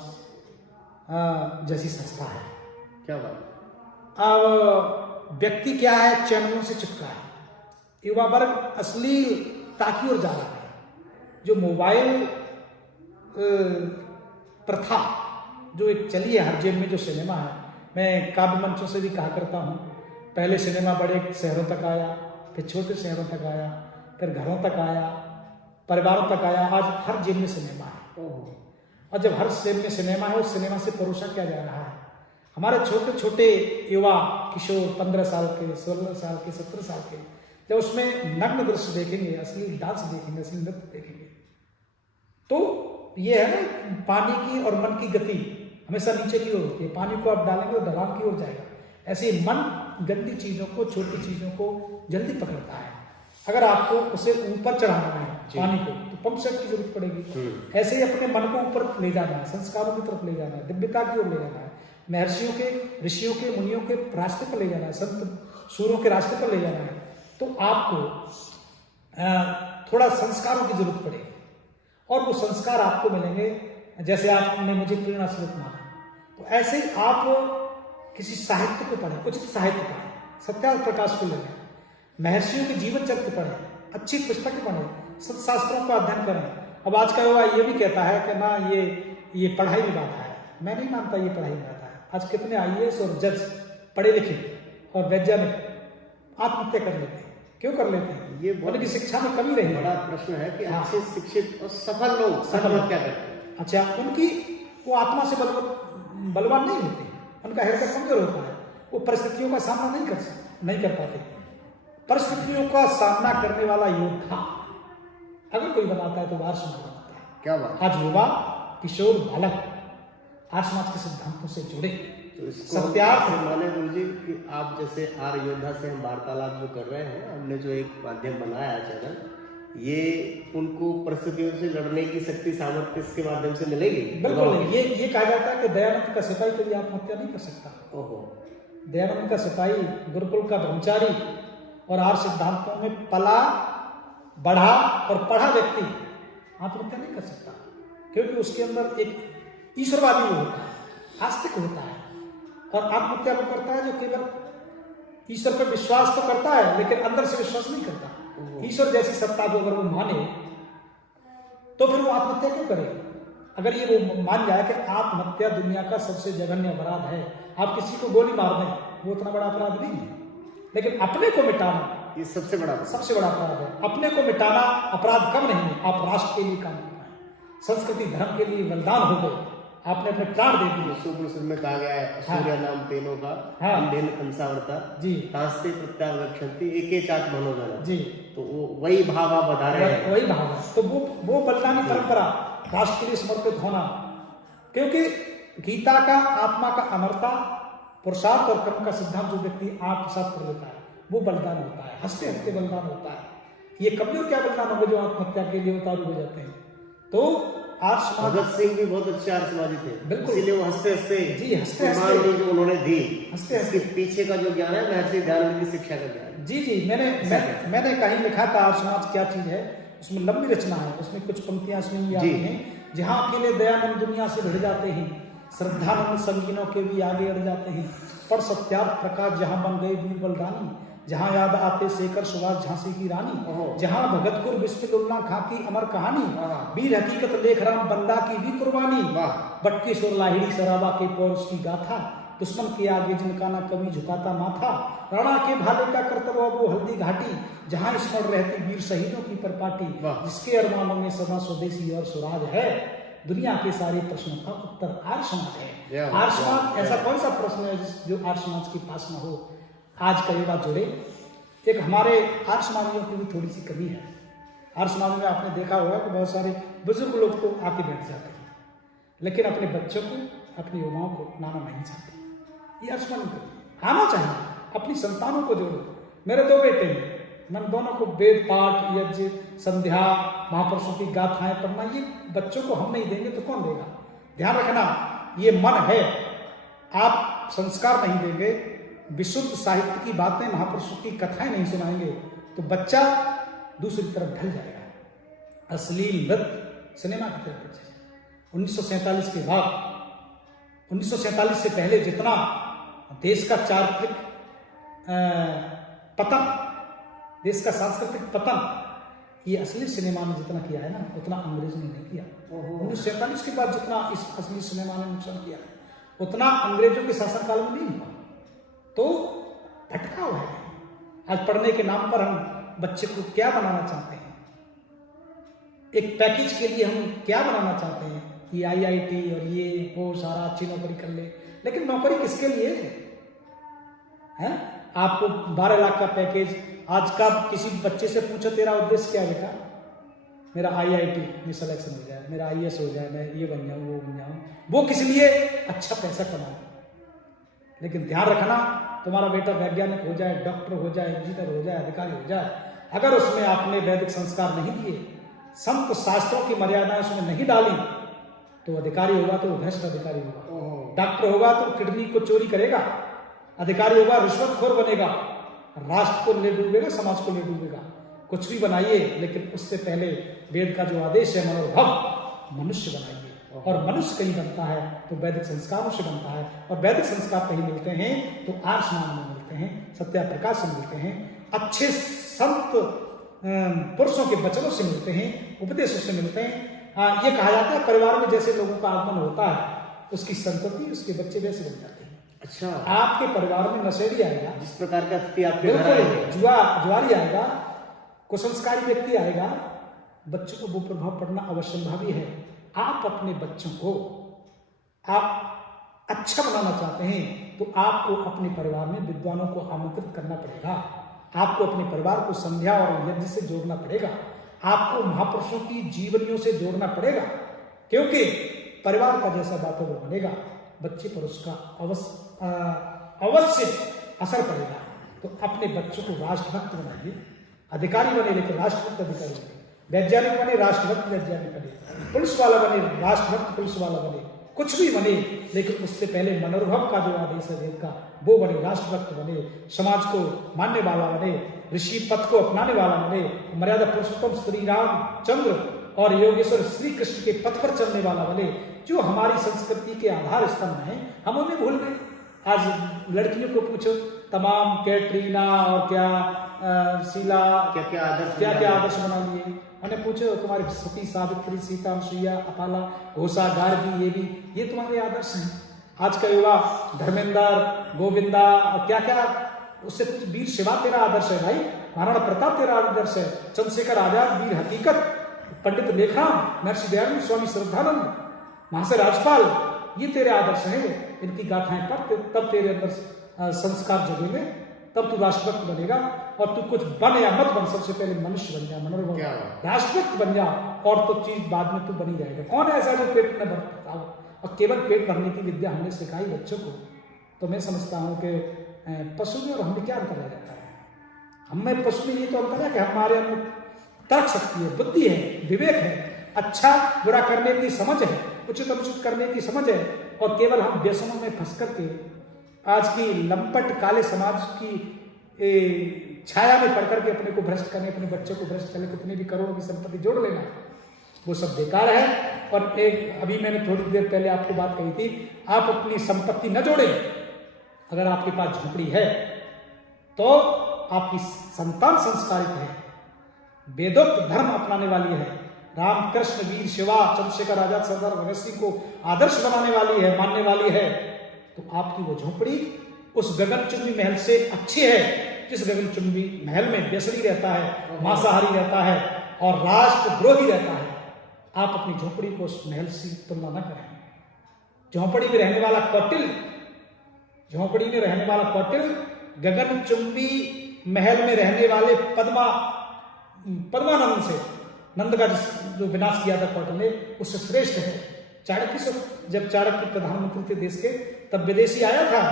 जैसी संस्था है। क्या बात। अब व्यक्ति क्या है, चैनलों से चिपका है। युवा वर्ग अश्लीलता की ओर जा रहा है। जो मोबाइल प्रथा जो एक चली है हर जेब में, जो सिनेमा है, मैं काव्य मंचों से भी कहा करता हूँ, पहले सिनेमा बड़े शहरों तक आया, फिर छोटे शहरों तक आया, फिर घरों तक आया, परिवारों तक आया, आज हर जेब में सिनेमा है। और जब हर जेब में सिनेमा है, उस सिनेमा से परोसा क्या जा रहा है? हमारे छोटे छोटे युवा किशोर 15 साल के, 16 साल के, 17 साल के, जब उसमें नग्न दृश्य देखेंगे, असली डांस देखेंगे, असली नृत्य देखेंगे, तो ये है ना, पानी की और मन की गति हमेशा नीचे की ओर होती है। पानी को आप डालेंगे तो ढलान की ओर जाएगा। ऐसे ही मन गंदी चीजों को, छोटी चीजों को जल्दी पकड़ता है। अगर आपको उसे ऊपर चढ़ाना है पानी को, तो पंप सेट की जरूरत पड़ेगी। ऐसे ही अपने मन को ऊपर ले जाना है, संस्कारों की तरफ ले जाना है, दिव्यता की ओर ले जाना है, महर्षियों के, ऋषियों के, मुनियों के रास्ते पर ले जाना है, संत सूरों के रास्ते पर ले जाना है, तो आपको थोड़ा संस्कारों की जरूरत पड़ेगी। और वो संस्कार आपको मिलेंगे जैसे आपने मुझे प्रेरणा स्रोत माना, तो ऐसे ही आप किसी साहित्य को पढ़ें, उचित साहित्य पढ़ें, सत्यार्थ प्रकाश को लें, महर्षियों के जीवन चरित्र पढ़ें, अच्छी पुस्तकें पढ़ें, सत्शास्त्रों का अध्ययन करें। अब आज का युवा ये भी कहता है कि ना ये पढ़ाई में बाधा है। मैं नहीं मानता ये पढ़ाई में बाधा है। आज कितने IAS और जज पढ़े लिखे और वैज्ञानिक आत्महत्या कर लेते हैं। क्यों कर लेते हैं? ये उनकी शिक्षा में कमी रही। बड़ा प्रश्न है कि अच्छे शिक्षित और सफल लोग सफल क्या करते हैं? अच्छा, उनकी वो आत्मा से बलवान नहीं होते, उनका हृदय कमजोर होता है, वो परिस्थितियों का सामना नहीं कर पाते। परिस्थितियों का सामना करने वाला योद्धा अगर कोई बनाता है तो आर्य समाज बनाता है। क्या बात। आज युवा, किशोर, बालक आर्य समाज के सिद्धांतों से जुड़े, तो इसको सत्यार्थ माने गुरुजी कि आप जैसे आर्य योद्धा से हम वार्तालाप जो कर रहे हैं, हमने जो एक माध्यम बनाया चैनल, ये उनको परिस्थितियों से लड़ने की शक्ति सामर्थ्य इसके माध्यम से मिलेगी। बिल्कुल। ये कहा जाता है कि दयानंद का सिपाही कभी आत्महत्या नहीं कर सकता। ओहो। दयानंद का सिपाही, गुरुकुल का ब्रह्मचारी और आर्य सिद्धांतों में पला, बढ़ा और पढ़ा व्यक्ति आत्महत्या नहीं कर सकता, क्योंकि उसके अंदर एक ईश्वरवादी होता है, आस्तिक होता है। और आत्महत्या वो करता है जो केवल ईश्वर पर विश्वास तो करता है लेकिन अंदर से विश्वास नहीं करता। ईश्वर जैसी सत्ता को अगर वो माने तो फिर वो आत्महत्या क्यों करे? अगर ये वो मान जाए कि आत्महत्या दुनिया का सबसे जघन्य अपराध है, आप किसी को गोली मार दें, वो उतना बड़ा अपराध नहीं है, लेकिन अपने को मिटाना ये सबसे बड़ा अपराध है। अपने को मिटाना अपराध कम नहीं है। आप राष्ट्र के लिए काम कर रहे हैं, संस्कृति धर्म के लिए बलिदान हो गए, आपने अपने प्राण दे दिए। सुप्रसिद्ध में कहा गया है सूर्य नाम तेनों का अंधेन कंसावरता जी तास्ते प्रत्यावक्षन्ति एके चात मनोजन जी, तो वो वही भाव आप बता रहे हैं। वही भाव है। तो वो बलिदानी परंपरा, राष्ट्र के लिए समर्पित होना, क्योंकि गीता का आत्मा का अमरता, पुरुषार्थ और कर्म का सिद्धांत जो व्यक्ति आत्मसात कर लेता है वो बलिदान होता है, हंसते हंसते बलिदान होता है। ये कभी क्या बलिदान होगा जो आत्महत्या के लिए उतारू हो जाते हैं। तो आर्य समाज, भगत सिंह भी बहुत अच्छे आर्य समाजी थे, बिल्कुल, इसीलिए वो हंसते हंसते जी हंसते हंसते जो उन्होंने दी, हंसते हंसते पीछे का जो ज्ञान है महर्षि दयानंद की शिक्षा का ज्ञान। जी जी, मैंने कहीं लिखा था आर्य समाज क्या चीज है, उसमें लंबी रचना है, उसमें कुछ पंक्तियां इसमें भी आती हैं। जहाँ अकेले दयानंद दुनिया से भिड़ जाते हैं, श्रद्धानंद संगीनों के भी आगे अड़ जाते हैं, पर सत्यार्थ प्रकाश जहाँ बन गए वीर बलदानी, जहाँ याद आते शेखर सुभाष झांसी की रानी, जहाँ भगतपुर बिस्मिल्लाह खां की अमर कहानी, वीर हकीकत लेख राम बंदा की भी कुर्बानी, बटकेश्वर लाहिड़ी सराबा के पौरुष की गाथा, दुश्मन के आगे जिनका ना कभी झुकाता माथा, राणा के भाले का कर्तव्य वो हल्दी घाटी, जहाँ स्मरण रहती वीर शहीदों की परपाटी, जिसके अरमानों में सदा स्वदेशी और स्वराज है, दुनिया के सारे प्रश्नों का उत्तर आर्य समाज है। आर्य समाज ऐसा कौन सा प्रश्न है जो आर्य समाज के पास न हो? आज का ये बात जोड़े, एक हमारे आर्य समाजियों की भी थोड़ी सी कमी है। आर्य समाज में आपने देखा होगा कि बहुत सारे बुजुर्ग लोग तो आके बैठ जाते हैं, लेकिन अपने बच्चों को, अपनी युवाओं को लाना नहीं चाहते। ये आर्य समाज में आना चाहिए, अपनी संतानों को जोड़ो। मेरे 2 बेटे हैं, मैं दोनों को वेद पाठ, यज्ञ, संध्या, महापुरुषों की गाथाएं पढ़ना, ये बच्चों को हम नहीं देंगे तो कौन देगा? ध्यान रखना, ये मन है, आप संस्कार नहीं देंगे, विशुद्ध साहित्य की बातें, महापुरुषों की कथाएं नहीं सुनाएंगे तो बच्चा दूसरी तरफ ढल जाएगा, अश्लील नृत्य सिनेमा की तरफ बढ़ जाएगा। 1947 के बाद, 1947 से पहले जितना देश का चारित्रिक पतन, देश का सांस्कृतिक पतन ये असली सिनेमा में जितना किया है ना, उतना अंग्रेज ने नहीं किया। 1947 के बाद जितना इस असली सिनेमा ने नुकसान किया है, उतना अंग्रेजों के शासनकाल में नहीं हुआ। तो भटकाव है। आज पढ़ने के नाम पर हम बच्चे को क्या बनाना चाहते हैं, एक पैकेज के लिए हम क्या बनाना चाहते हैं, ये IIT और ये वो सारा अच्छी नौकरी कर ले, लेकिन नौकरी किसके लिए है? आपको 12 लाख का पैकेज, आज का किसी बच्चे से पूछो तेरा उद्देश्य क्या बेटा, मेरा IIT में सिलेक्शन हो जाए, मेरा IAS हो जाए, मैं ये बन जाऊं, वो बन जाऊं, वो किस लिए? अच्छा पैसा कमाए। लेकिन ध्यान रखना, तुम्हारा बेटा वैज्ञानिक हो जाए, डॉक्टर हो जाए, इंजीनियर हो जाए, अधिकारी हो जाए, अगर उसमें आपने वैदिक संस्कार नहीं दिए, संत शास्त्रों की मर्यादाएं उसमें नहीं डाली, तो अधिकारी होगा तो भ्रष्ट अधिकारी होगा, डॉक्टर होगा तो किडनी को चोरी करेगा, अधिकारी होगा रिश्वतखोर बनेगा, राष्ट्र को ले डूबेगा, समाज को ले डूबेगा। कुछ भी बनाइए, लेकिन उससे पहले वेद का जो आदेश है, मनोभव मनुष्य बनाइए। और मनुष्य कहीं बनता है तो वैदिक संस्कारों से बनता है, और वैदिक संस्कार कहीं मिलते हैं तो आर्य समाज में मिलते हैं, सत्याप्रकाश से मिलते हैं, अच्छे संत पुरुषों के वचनों से मिलते हैं, उपदेशों से मिलते हैं। ये कहा जाता है परिवार में जैसे लोगों का आगमन होता है, उसकी संतति, उसके बच्चे वैसे बन जाते हैं। अच्छा, आपके परिवार में नशेड़ी आएगा, जिस प्रकार का स्थिति आपके घर है, जुआरी आएगा, कुसंस्कारी व्यक्ति आएगा, बच्चों को वो प्रभाव पड़ना अवश्यंभावी है। आप अपने बच्चों को आप अच्छा बनाना चाहते हैं तो आपको अपने परिवार में विद्वानों को आमंत्रित करना पड़ेगा, आपको अपने परिवार को संध्या और यज्ञ से जोड़ना पड़ेगा, आपको महापुरुषों की जीवनियों से जोड़ना पड़ेगा, क्योंकि परिवार का जैसा वातावरण बनेगा बच्चे पर उसका अवश्य असर पड़ेगा। तो अपने बच्चों को राष्ट्रभक्त बनाइए, अधिकारी बने लेकिन राष्ट्रभक्त अधिकारी बने, वैज्ञानिक बने राष्ट्रभक्त वैज्ञानिक बने, पुलिस वाला बने राष्ट्रभक्त पुलिस वाला बने, कुछ भी बने, लेकिन उससे पहले मनोभव का जो आदेश है वेद का, वो बने, राष्ट्रभक्त बने, समाज को मानने वाला बने, ऋषि पथ को अपनाने वाला बने, मर्यादा पुरुषोत्तम श्री रामचंद्र और योगेश्वर श्री कृष्ण के पथ पर चलने वाला बने। जो हमारी संस्कृति के आधार स्तंभ हैं हम उन्हें भूल गए, आज लड़कियों को पूछो, तमाम कैटरीना और क्या शीला क्या क्या आदर्श बना लिए। उन्हें पूछो तुम्हारी सती सावित्री, सीता, सुइया, अपाला, घोषा, गार्गी, ये तुम्हारे आदर्श हैं। आज का युवा धर्मेंद्र, गोविंदा और क्या क्या, उससे कुछ वीर शिवा तेरा आदर्श है भाई, महाराणा प्रताप तेरा आदर्श है, चंद्रशेखर आजाद, वीर हकीकत, पंडित लेखराम, महर्षि दयानंद, स्वामी श्रद्धानंद, महाशय राजपाल, ये तेरे आदर्श हैं। इनकी गाथाएं पढ़, तब तेरे अंदर संस्कार जगेंगे, तब तू राष्ट्रभक्त बनेगा। और तू कुछ बन या मत बन, सबसे पहले मनुष्य बन जा, मनोरम राष्ट्रभक्त बन जा, और तो चीज बाद में तू बनी जाएगा। कौन है ऐसा जो पेट न भरता हो? और केवल पेट भरने की विद्या हमने सिखाई बच्चों को। तो मैं समझता हूँ कि पशु में और हमें क्या अंतर रह जाता है? हमें पशु में ये तो अंतर है कि हमारे अंदर तर्क शक्ति है, बुद्धि है, विवेक है, अच्छा बुरा करने की समझ है, उचित अनुचित करने की समझ है। और केवल हम व्यसनों में फंस करके आज की लंपट काले समाज की छाया में पड़ करके अपने को भ्रष्ट करने, अपने बच्चों को भ्रष्ट करने, कितने भी करोड़ों की संपत्ति जोड़ लेना, वो सब बेकार है। और एक अभी मैंने थोड़ी देर पहले आपको बात कही थी, आप अपनी संपत्ति न जोड़ें। अगर आपके पास झोपड़ी है तो आपकी संतान संस्कारित है, वेदोक्त धर्म अपनाने वाली है, राम कृष्ण, वीर शिवा, चंद्रशेखर आजाद, सरदार भगत सिंह को आदर्श बनाने वाली है, मानने वाली है, तो आपकी वो झोपड़ी उस गगनचुंबी महल से अच्छी है जिस गगनचुंबी महल में व्यसनी रहता है, मांसाहारी रहता है और राष्ट्रद्रोही रहता है। आप अपनी झोपड़ी को उस महल से तुलना न करें। झोपड़ी में रहने वाला कौटिल्य गगनचुंबी महल में रहने वाले पद्मानंद से, नंद का जो विनाश किया था कौटिल्य ने, उससे श्रेष्ठ है। चाणक्य से, जब चाणक्य प्रधानमंत्री थे देश के, तब विदेशी आया था,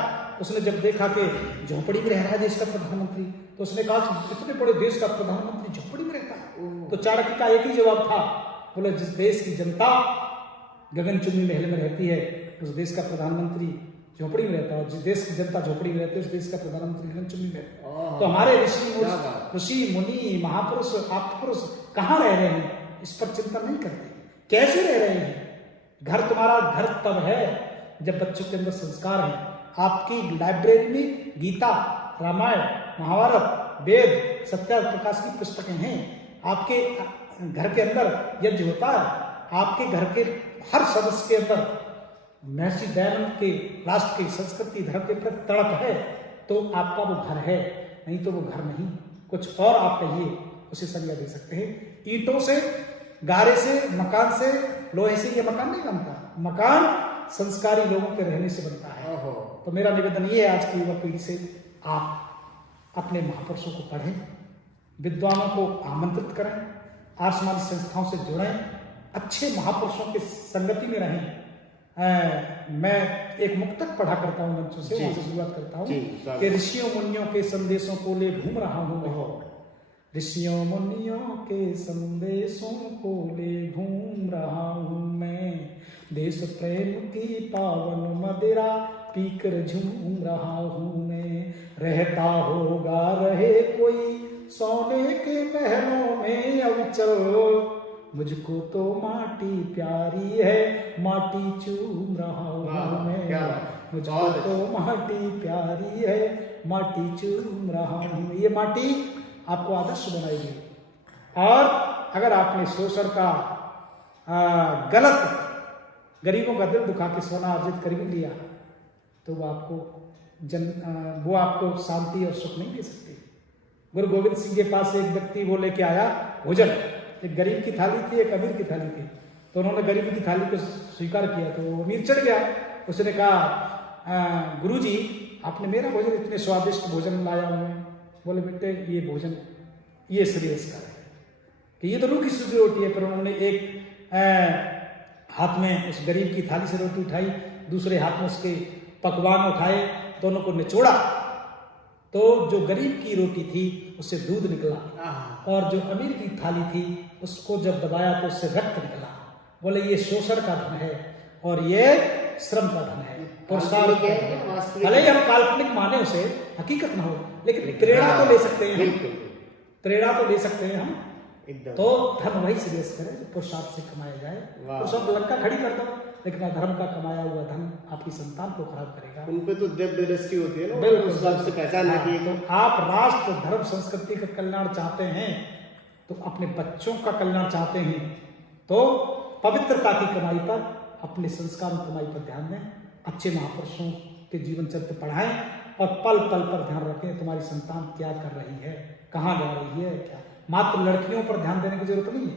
उसने जब देखा कि झोपड़ी में रह रहा है देश का प्रधानमंत्री, तो उसने कहा इतने बड़े देश का प्रधानमंत्री झोपड़ी में रहता है। तो चाणक्य का एक ही जवाब था, बोले जिस देश की जनता गगनचुंबी महल में रहती है उस देश का प्रधानमंत्री झोपड़ी में रहता है, और जिस देश की जनता झोपड़ी में रहती है उस देश का प्रधानमंत्री गगनचुंबी में रहता है। तो हमारे ऋषि मुनि महापुरुष आपपुरुष कहाँ रह रहे हैं, इस पर चिंता नहीं करते। कैसे रह रहे हैं? घर तुम्हारा घर तब है जब बच्चों के अंदर संस्कार है। आपकी लाइब्रेरी में गीता, रामायण, महाभारत, वेद, सत्याग्रह प्रकाश की पुस्तकें हैं। आपके घर के अंदर यज्ञ होता है, आपके घर के हर सदस्य के अंदर महर्षि दयानंद के राष्ट्र की संस्कृति, धर्म के प्रति तड़प है, तो आपका वो घर है, नहीं तो वो घर नहीं। कुछ और आप कहिए, उसे संज्ञा दे सकते हैं। ईंटों से, गारे से, मकान से, लोहे से ये मकान नहीं बनता। मकान संस्कारी लोगों के रहने से बनता है। तो मेरा निवेदन ये है आज की युवा पीढ़ी से, आप अपने महापुरुषों को पढ़ें, विद्वानों को आमंत्रित करें, आर्षवादी संस्थाओं से जुड़ें, अच्छे महापुरुषों की संगति में रहें। मैं एक मुक्तक पढ़ा करता हूँ मंचों से, वहां से शुरुआत करता हूँ कि ऋषियों मुनियों के संदेशों को ले घूम रहा हूँ मैं, ऋषियों मुनियों के संदेशों को ले घूम रहा हूँ मैं, देश प्रेम की पावन मदिरा पीकर झूम रहा हूँ मैं। रहता होगा रहे कोई सोने के महलों में अविचल, मुझको तो माटी प्यारी है, माटी चूम रहा हूँ मैं, मुझको तो माटी प्यारी है, माटी चूम रहा हूँ। ये माटी आपको आदर्श बनाएगी। और अगर आपने शोषण का गलत गरीबों का दिल दुखा के सोना अर्जित कर भी लिया, तो वो आपको शांति और सुख नहीं दे सकते। गुरु गोविंद सिंह के पास एक व्यक्ति वो लेके आया भोजन, एक गरीब की थाली थी, एक अमीर की थाली थी। तो उन्होंने गरीब की थाली को स्वीकार किया, तो वो अमीर चढ़ गया। उसने कहा गुरुजी आपने मेरा भोजन, इतने स्वादिष्ट भोजन लाया हूं मैं। बोले बेटे ये भोजन ये श्रेयस्कर है कि ये तो रूखी सूखी रोटी है। पर उन्होंने एक हाथ में उस गरीब की थाली से रोटी उठाई, दूसरे हाथ में उसके पकवान उठाए, दोनों को निचोड़ा, तो जो गरीब की रोटी थी उससे दूध निकला, और जो अमीर की थाली थी उसको जब दबाया तो उससे रक्त निकला। बोले ये शोषण का धन है और ये श्रम का धन है। भले ही हम काल्पनिक माने उसे, हकीकत ना हो, लेकिन प्रेरणा तो ले सकते हैं, प्रेरणा तो ले सकते हैं हम। तो धर्म वही श्रेयस करें जो पुरुषार्थ से कमाया जाए। पुरुषार्थ लंका खड़ी कर दो, लेकिन अधर्म का कमाया हुआ धन आपकी संतान को खराब करेगा। उन पे तो दिव्य दृष्टि होती है ना, बिल्कुल, उस हिसाब से पहचान रखिए। तो आप राष्ट्र धर्म संस्कृति का कल्याण चाहते हैं, तो अपने बच्चों का कल्याण चाहते हैं, तो पवित्रता की कमाई पर, अपने संस्कार की कमाई पर ध्यान दें, अच्छे महापुरुषों के जीवन चरित्र पढ़ाएं और पल पल पर ध्यान रखें तुम्हारी संतान क्या कर रही है, कहाँ जा रही है, क्या। मात्र लड़कियों पर ध्यान देने की जरूरत नहीं है,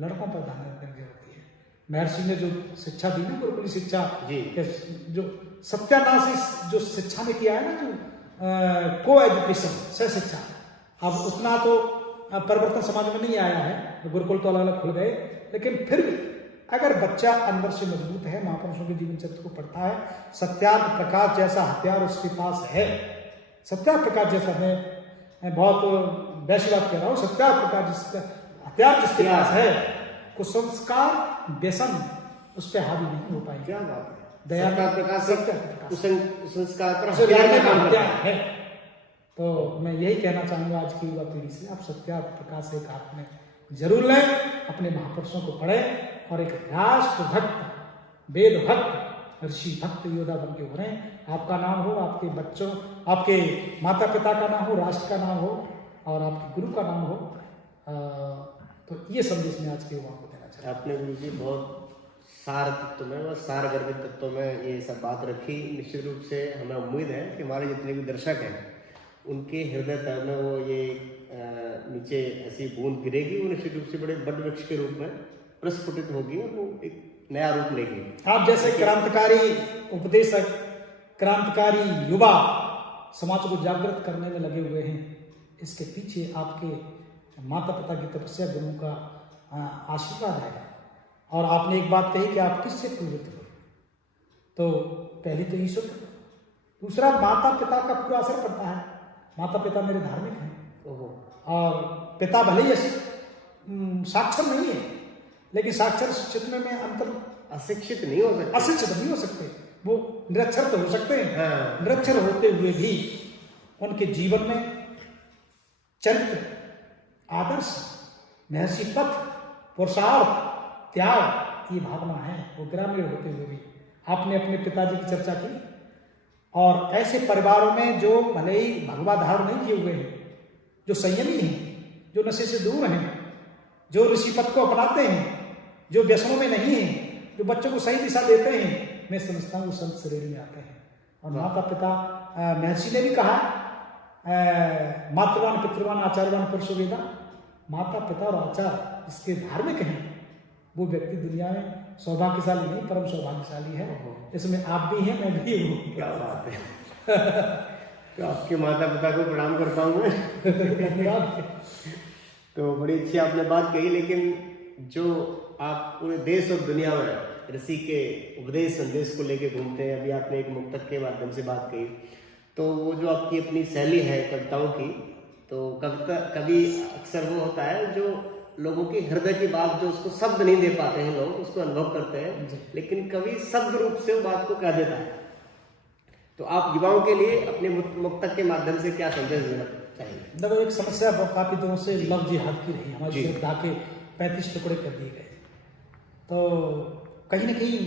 लड़कों पर ध्यान देने की जरूरत है। महर्षि ने जो शिक्षा दी ना, गुरुकुल शिक्षा, जो सत्यानाश जो शिक्षा में किया है ना, जो को एजुकेशन से शिक्षा, अब उतना तो परिवर्तन समाज में नहीं आया है, गुरुकुल तो अलग अलग खुल गए, लेकिन फिर भी अगर बच्चा अंदर से मजबूत है, महापुरुषों के जीवन चरित्र को पढ़ता है, सत्यार्थ प्रकाश जैसा हथियार उसके पास है, सत्यार्थ प्रकाश जैसा, मैं बहुत वैसी बात कह रहा हूँ, सत्यार्थ प्रकाश जिसका हथियार जिसके पास है, कुसंस्कार व्यसन उस पर हावी नहीं हो पाएंगे। क्या बात है, दया का प्रकाश कुसंस्कार पर है। तो मैं यही कहना चाहूंगा आज की युवा पीढ़ी से, आप सत्यार्थ प्रकाश एक हाथ में जरूर लें, अपने महापुरुषों को पढ़ें और एक राष्ट्र भक्त, वेद भक्त, ऋषि भक्त योद्धा बन के हो रहे हैं। आपका नाम हो, आपके बच्चों, आपके माता पिता का नाम हो, राष्ट्र का नाम हो और आपके गुरु का नाम हो। तो ये संदेश मैं आज के युवाओं को देना चाहता हूँ। आपने गुरु जी बहुत सार तत्व में और सार गर्भित तत्व में ये सब बात रखी। निश्चित रूप से हमें उम्मीद है कि हमारे जितने भी दर्शक हैं उनके हृदय तल में वो ये नीचे ऐसी बूंद गिरेगी, वो निश्चित रूप से बड़े बड़ वृक्ष के रूप में प्रस्फुटित होगी और वो एक नया रूप लेगी। आप जैसे क्रांतिकारी उपदेशक, क्रांतिकारी युवा समाज को जागृत करने में लगे हुए हैं, इसके पीछे आपके माता पिता की तपस्या, गुरुओं का आशीर्वाद है। और आपने एक बात कही कि आप किससे प्रेरित हुए, तो पहली तो ईश्वर, दूसरा माता पिता का पूरा असर पड़ता है। माता पिता मेरे धार्मिक हैं और पिता भले ही साक्षर नहीं है, लेकिन साक्षर शिक्षित में अंतर, अशिक्षित नहीं हो सकते, अशिक्षित नहीं हो सकते, वो निरक्षर तो हो सकते हैं। हाँ। निरक्षर होते हुए भी उनके जीवन में चरित्र, आदर्श, महर्षि पथ, पुरुषार्थ, त्याग, ये भावना है। वो ग्रामीण होते हुए भी आपने अपने पिताजी की चर्चा की, और ऐसे परिवारों में जो भले ही भगवा धारण नहीं किए हुए हैं, जो संयमी हैं, जो नशे से दूर हैं, जो ऋषि पथ को अपनाते हैं, जो व्यसनों में नहीं है, जो बच्चों को सही दिशा देते हैं, मैं समझता हूँ संत श्रेणी में आते हैं। और माता पिता, महर्षि ने भी कहा, मातृवान पितृवान आचार्यवान पुरुषो वेदा, माता पिता और आचार्य जिसके धार्मिक हैं, वो व्यक्ति दुनिया में सौभाग्यशाली नहीं, परम सौभाग्यशाली है। इसमें आप भी हैं, मैं भी हूँ। क्या बात है। तो आपके माता पिता को प्रणाम करता हूँ मैं। धन्यवाद। तो बड़ी अच्छी आपने बात कही, लेकिन जो आप पूरे देश और दुनिया में ऋषि के उपदेश संदेश को लेके घूमते हैं, अभी आपने एक मुक्तक के माध्यम से बात कही, तो वो जो आपकी अपनी शैली है कविताओं की, तो कविता कभी अक्सर वो होता है जो लोगों के हृदय की बात, जो उसको शब्द नहीं दे पाते हैं, लोग उसको अनुभव करते हैं, लेकिन कवि शब्द रूप से बात को कह देता है। तो आप युवाओं के लिए अपने मुक्तक के माध्यम से क्या संदेश देना चाहिए? देखो, एक समस्या काफी दिनों से लव जिहाद की रही, हमारी श्रद्धा के 35 टुकड़े कर दिए गए, तो कहीं ना कहीं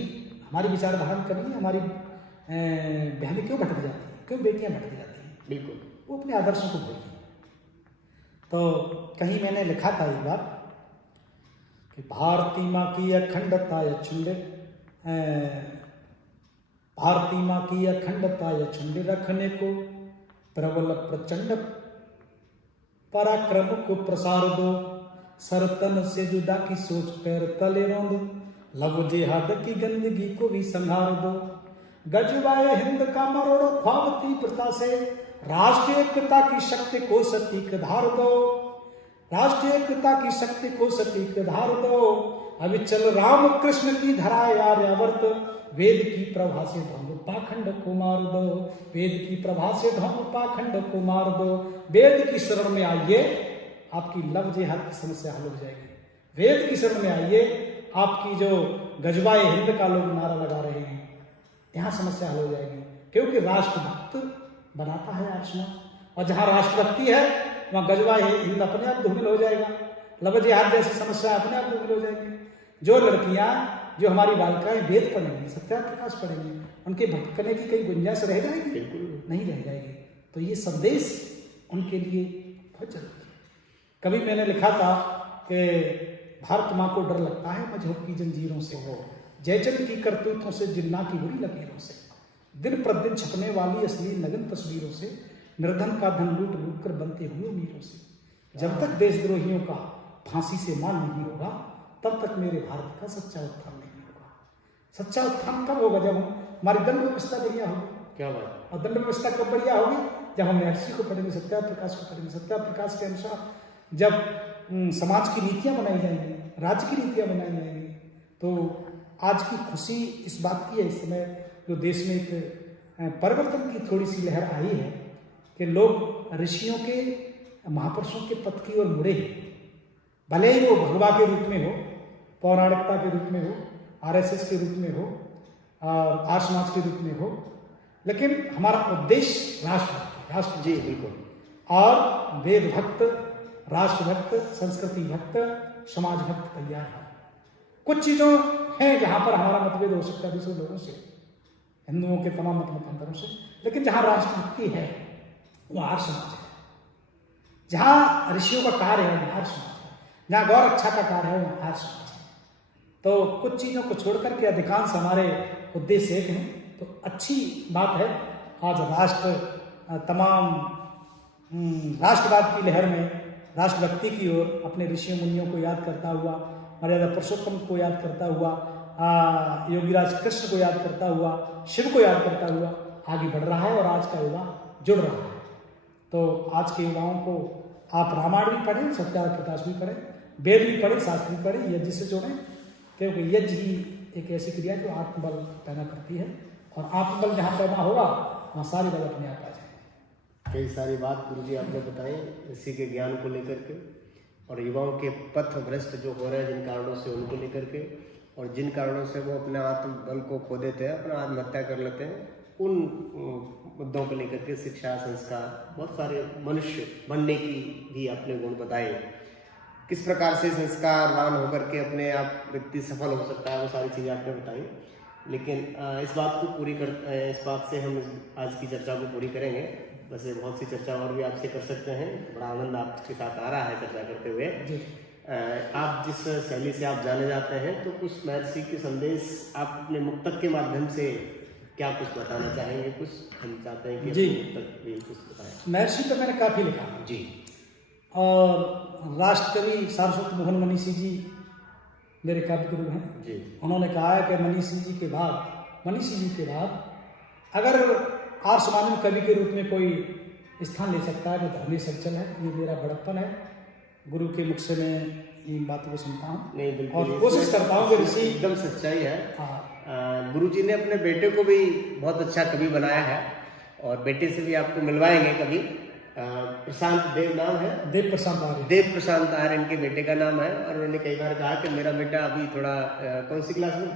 हमारी विचारधारा कभी हमारी बहनें क्यों भटक जाती हैं, क्यों बेटियां भटक जाती हैं? बिल्कुल, वो अपने आदर्शों को भूलती हैं। तो कहीं मैंने लिखा था एक बार कि भारती माँ की अखंडता अछूड, भारती माँ की अखंडता अछूड रखने को प्रबल प्रचंड पराक्रम को प्रसार दो, सरतन से जुदा की सोच पैर तले रोंद, लव जिहाद की गंदगी को भी संहार दो, गजवाए हिंद का मरोड़ो ख्वाब तीव्रता से, राष्ट्रीय एकता की शक्ति को सटीक धार दो, राष्ट्रीय एकता की शक्ति को सटीक धार दो, अविचल राम कृष्ण की धराए आर्यावर्त, वेद की प्रभा से ढंग पाखंड को मार दो, वेद की प्रभा से ढंग पाखंड को मार दो, वेद की शरण में आइए, आपकी लव जिहाद की समस्या हल हो जाएगी। वेद की शरण में आइए, आपकी जो गजवाए हिंद का लोग नारा लगा रहे हैं, यहाँ समस्या हल हो जाएगी, क्योंकि राष्ट्रभक्त बनाता है आचरण, और जहाँ राष्ट्रभक्ति है वहाँ गजवाए हिंद अपने आप धूमिल हो जाएगा, लव जिहाद जैसी समस्या अपने आप धूमिल हो जाएगी। जो लड़कियाँ जो हमारी बालिकाएं वेद पढ़ेंगी, सत्याप्रकाश पढ़ेंगी, उनके भटकने की कई गुंजाइश रह जाएगी? बिल्कुल नहीं रह जाएगी। तो ये संदेश उनके लिए बहुत जरूरी है। कभी मैंने लिखा था कि भारत माँ को डर लगता है मजहब की जंजीरों से, जयचंद की करतूतों से, जिन्ना की बुरी लकीरों से, दिन प्रतिदिन छपने वाली असली नग्न तस्वीरों से, निर्धन का धन लूट लूट कर बनते हुए अमीरों से। जब तक देशद्रोहियों का फांसी से मान नहीं होगा, तब तक मेरे भारत का सच्चा उत्थान नहीं होगा। सच्चा उत्थान कब होगा? जब हमारी दंड व्यवस्था बढ़िया होगी। क्या बात। और दंड व्यवस्था कब बढ़िया होगी? जब हम महर्षि को पढ़ेंगे, सत्याप्रकाश को पढ़ेंगे, सत्याप्रकाश के अनुसार जब समाज की नीतियां बनाई जाएंगी, राज्य की नीतियां बनाई जाएंगी। तो आज की खुशी इस बात की है, इस समय जो देश में एक परिवर्तन की थोड़ी सी लहर आई है कि लोग ऋषियों के, महापुरुषों के पथ की ओर मुड़े हैं। भले ही वो भगवा के रूप में हो, पौराणिकता के रूप में हो, आरएसएस के रूप में हो, आर्य समाज के रूप में हो, लेकिन हमारा उद्देश्य राष्ट्र जी बिल्कुल, और वेद भक्त, राष्ट्रभक्त, संस्कृति भक्त, समाज भक्त तैयार है। कुछ चीजों हैं जहां पर हमारा मतभेद हो सकता है दूसरे लोगों से, हिंदुओं के तमाम मतांतरों से, लेकिन जहां राष्ट्रभक्ति है वो आर्य समाज है। जहां ऋषियों का कार्य है वो आर्य समाज है, जहां गौर रक्षा का कार्य है वो आर्य समाज है। तो कुछ चीजों को छोड़कर के अधिकांश हमारे उद्देश्य एक हैं। तो अच्छी बात है आज राष्ट्र तमाम राष्ट्रवाद की लहर में राष्ट्रभक्ति की ओर अपने ऋषियों मुनियों को याद करता हुआ, मर्यादा पुरुषोत्तम को याद करता हुआ, योगीराज कृष्ण को याद करता हुआ, शिव को याद करता हुआ आगे बढ़ रहा है और आज का युवा जुड़ रहा है। तो आज के युवाओं को आप रामायण भी पढ़ें, सत्याप्रकाश भी पढ़ें, वेद भी पढ़ें, शास्त्र भी पढ़ें, यज्ञ से जोड़ें, क्योंकि यज्ञ ही एक ऐसी क्रिया जो आत्मबल पैदा करती है, और आत्मबल जहाँ पैदा होगा वहाँ सारी बल अपने आप आ जाए। कई सारी बात गुरुजी आपने बताई इसी के ज्ञान को लेकर के, और युवाओं के पथ भ्रष्ट जो हो रहे हैं जिन कारणों से, उनको लेकर के, और जिन कारणों से वो अपने आत्मबल को खो देते हैं, अपना आत्महत्या कर लेते हैं, उन मुद्दों को लेकर के शिक्षा, संस्कार, बहुत सारे मनुष्य बनने की भी आपने गुण बताए। किस प्रकार से संस्कारवान होकर के अपने आप व्यक्ति सफल हो सकता है, वो सारी चीज़ें आपने बताई। लेकिन इस बात से हम आज की चर्चा को पूरी करेंगे। वैसे बहुत सी चर्चा और भी आपसे कर सकते हैं, बड़ा आनंद आपके साथ आ रहा है चर्चा करते हुए। आप जिस शैली से आप जाने जाते हैं, तो कुछ महर्षि के संदेश आप अपने मुक्तक के माध्यम से क्या कुछ बताना चाहेंगे? कुछ हम चाहते हैं कि जी मुक्तक भी कुछ बताएं। महर्षि तो मैंने काफी लिखा जी, और राष्ट्रकवि सारस्वत मोहन मनीषी जी मेरे काव्य गुरु हैं जी। उन्होंने कहा है कि मनीषी जी के बाद अगर आर्य समाज में कवि के रूप में कोई स्थान ले सकता है तो धर्मेश सज्जन है। ये मेरा बड़प्पन है, गुरु के मुख से मैं इन बातों को सुनता हूँ नहीं बिल्कुल, और कोशिश करता हूँ कि ऋषि एकदम सच्चाई है। हाँ, गुरुजी ने अपने बेटे को भी बहुत अच्छा कवि बनाया है, और बेटे से भी आपको मिलवाएंगे कभी। प्रशांत देव नाम है, देव प्रशांत आर्य, देव प्रशांत आर्य इनके बेटे का नाम है। और मैंने कई बार कहा कि मेरा बेटा अभी थोड़ा कौन सी क्लास में,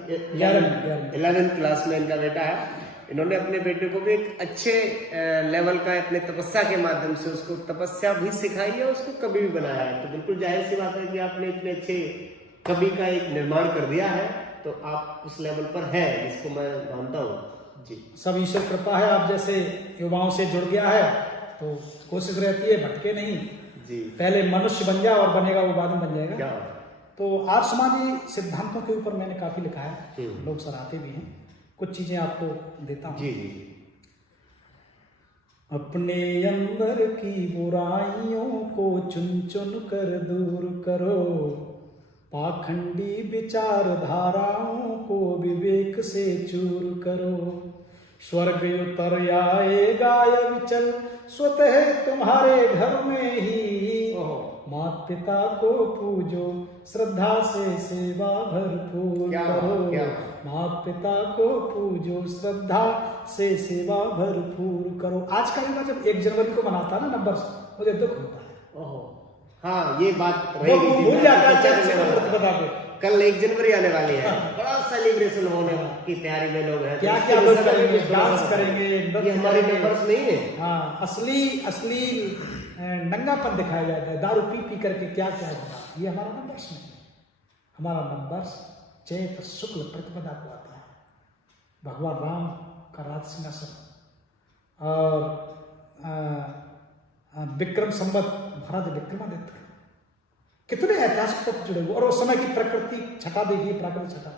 11वीं क्लास में इनका बेटा है। इन्होंने अपने बेटे को भी एक अच्छे लेवल का अपने तपस्या के माध्यम से उसको तपस्या भी सिखाई है, उसको कवि भी बनाया है। तो बिल्कुल जाहिर सी बात है कि आपने इतने अच्छे कवि का एक निर्माण कर दिया है, तो आप उस लेवल पर हैं, जिसको मैं मानता हूँ। जी, सब ईश्वर कृपा है। आप जैसे युवाओं से जुड़ गया है तो कोशिश रहती है भटके नहीं जी, पहले मनुष्य बन जाए और बनेगा वो बाद में बन जाएगा। क्या तो आर्य समाजी सिद्धांतों के ऊपर मैंने काफी लिखा है, लोग सराहते भी हैं। कुछ चीजें आपको देता हूँ। जी जी। अपने अंदर की बुराइयों को चुन चुन कर दूर करो, पाखंडी विचारधाराओं को विवेक से चूर करो। स्वर्ग उतर आएगा या विचल स्वतः तुम्हारे घर में ही। माता पिता को पूजो श्रद्धा से सेवा भरपूर करो। माता पिता को पूजो श्रद्धा से सेवा भरपूर करो। आज का युवा जब 1 जनवरी को मनाता है ना नंबर, मुझे दुख होता है। हाँ, ये बात रहेगी। भूल जाता है। कल 1 जनवरी आने वाली है, बड़ा सेलिब्रेशन होने की तैयारी में लोग हैं। क्या क्या लोग करेंगे, डांस करेंगे, ये हमारे नंबर्स नहीं है। हाँ, असली नंगापन दिखाया जाता है, दारू पी पी करके क्या क्या होगा। ये हमारा नंबर्स नहीं है। हमारा नंबर्स चैत्र शुक्ल प्रतिपदा को आता है। भगवान राम का राज सिंहासन और विक्रम संवत महाराज विक्रमादित्य, कितने ऐतिहासिक तत्व जुड़े हुए। और उस समय की प्रकृति छटा देखिए, प्राकृतिक छटा,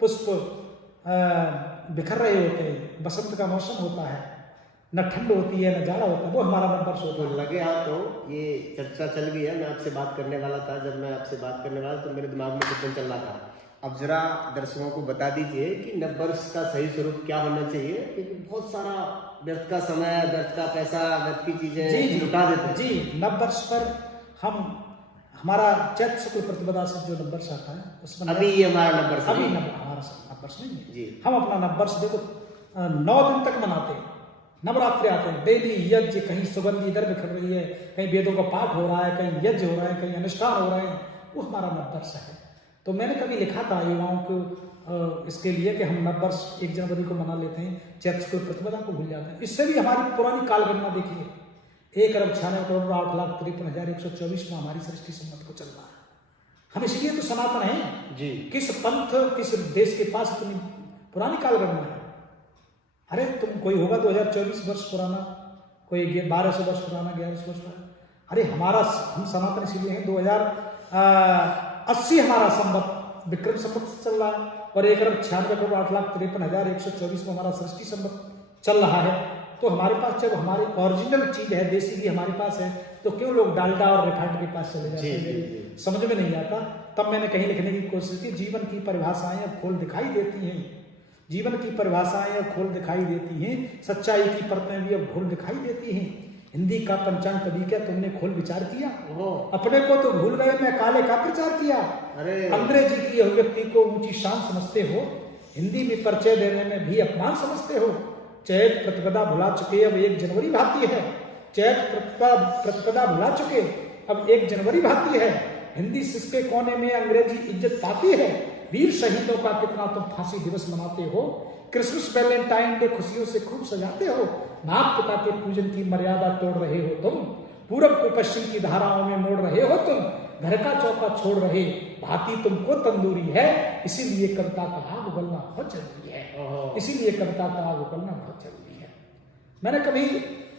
पुष्प बिखर रहे होते हैं, बसंत का मौसम होता है, न ठंड होती है न जाड़ा होता है, वो हमारा नववर्ष होता है। लगे हाथ तो ये चर्चा चल गई है, मैं आपसे बात करने वाला था। जब मैं आपसे बात करने वाला तो मेरे दिमाग में कुछ चल रहा था। अब जरा दर्शकों को बता दीजिए कि नववर्ष का सही स्वरूप क्या होना चाहिए, क्योंकि बहुत सारा व्यर्थ का समय, व्यर्थ का पैसा, व्यर्थ की चीजें लुटा देते हैं। जी, नववर्ष पर हमारा चैत्र शुक्ल प्रतिपदा से जो नववर्ष आता है उसमें अभी ये हमारा नववर्ष, अभी हमारा नववर्ष नहीं है जी। हम अपना नववर्ष देखो 9 दिन तक मनाते हैं। नवरात्रि आते हैं, डेली यज्ञ, कहीं सुगंध इधर बिखर रही है, कहीं वेदों का पाठ हो रहा है, कहीं यज्ञ हो रहा है, कहीं अनुष्ठान हो रहे हैं, वो हमारा नववर्ष है। तो मैंने कभी लिखा था युवाओं को इसके लिए कि हम नववर्ष 1 जनवरी को मना लेते हैं, चैत्र शुक्ल प्रतिपदा को भूल जाते हैं। इससे भी हमारी पुरानी कालगणना देखिए, 1,96,58,53,124 में हमारी सृष्टि संवत को चल रहा है। हम इसलिए तो सनातन हैं जी। किस पंथ, किस देश के पास इतनी पुरानी कालगणना है? अरे तुम कोई होगा 2024 वर्ष पुराना, कोई 1200 वर्ष पुराना, 1100 वर्ष पुराना। अरे हम सनातन इसलिए हैं 2080 हमारा संवत विक्रम संवत चल रहा है, और 1,96,58,53,124 में हमारा सृष्टि संवत चल रहा है। तो हमारे पास जब हमारी ओरिजिनल चीज है, देसी घी हमारे पास है, तो क्यों लोग डालडा और रिफाइंड के पास चले जाते हैं? मेरी समझ में नहीं आता। तब मैंने कहीं लिखने की कोशिश की, जीवन की परिभाषाएं अब खोल दिखाई देती हैं, जीवन की परिभाषाएं अब खोल दिखाई देती हैं, सच्चाई की परतें भी अब खोल दिखाई देती हैं। हिंदी का पंचांग कभी क्या तुमने खोल विचार किया? अपने को तो भूल गए, मैं काले का प्रचार किया। अंग्रेजी की अभिव्यक्ति को ऊंची शान समझते हो, हिंदी में परिचय देने में भी अपमान समझते हो। चैत्र प्रतिपदा भुला चुके, अब 1 जनवरी भाती है। चैत्र प्रतिपदा भुला चुके, अब 1 जनवरी भाती है। हिंदी सिसके कोने में अंग्रेजी इज्जत पाती है। वीर शहीदों का कितना तुम फांसी दिवस मनाते हो, क्रिसमस वैलेंटाइन डे खुशियों से खूब सजाते हो। नाग पिता के पूजन की मर्यादा तोड़ रहे हो तुम, पूरब को पश्चिम की धाराओं में मोड़ रहे हो तुम, घर का चौका छोड़ रहे, भाती तुमको तंदूरी है। इसीलिए कविता का आग उगलना बहुत जरूरी है, इसीलिए कविता का आग उगलना बहुत जरूरी है। मैंने कभी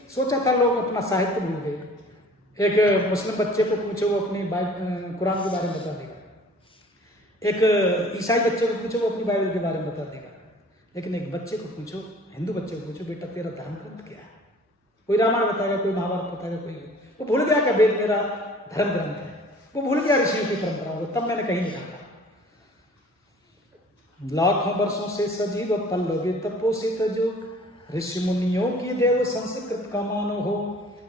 सोचा था लोग अपना साहित्य भूल गए। एक मुस्लिम बच्चे को पूछो, वो अपनी कुरान के बारे में बता देगा। एक ईसाई बच्चे को पूछो, वो अपनी बाइबल के बारे में बता देगा। लेकिन एक बच्चे को पूछो, हिंदू बच्चे को पूछो, बेटा तेरा धर्म ग्रंथ क्या है? कोई रामायण बताएगा, कोई महाभारत बताएगा, कोई वो भूल गया कि वेद मेरा धर्म ग्रंथ है, वो भूल गया ऋषियों की परंपराओं को। तब मैंने कहीं लिखा था, लाखों वर्षों से सजीव पल्लवित पोषित जो ऋषि मुनियों की देव संस्कृत का मानो हो,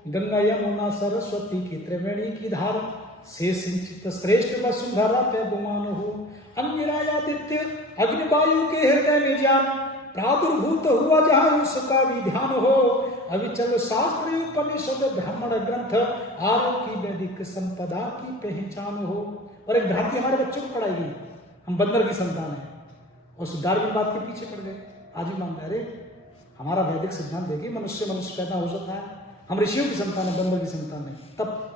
गंगा यमुना सरस्वती की त्रिवेणी की धार से सिंचित श्रेष्ठ वसुंधरा पे गुमान हो। अंगिरायादित्य अग्निवायु के हृदय में ज्ञान प्रादुर्भूत हुआ जहाँ उसका विधान हो। अविचल शास्त्र उपनिषद ब्राह्मण ग्रंथ आरों की वैदिक संपदा की पहचान हो। और एक भ्रांति हमारे बच्चों को पढ़ाई गई, हम बंदर की संतान है, और डार्विन बात के पीछे पड़ गए। आज भी मानता है, अरे हमारा वैदिक सिद्धांत देखिए, मनुष्य पैदा हो सकता है, हम ऋषियों की संतान है, बंदर की संतान है। तब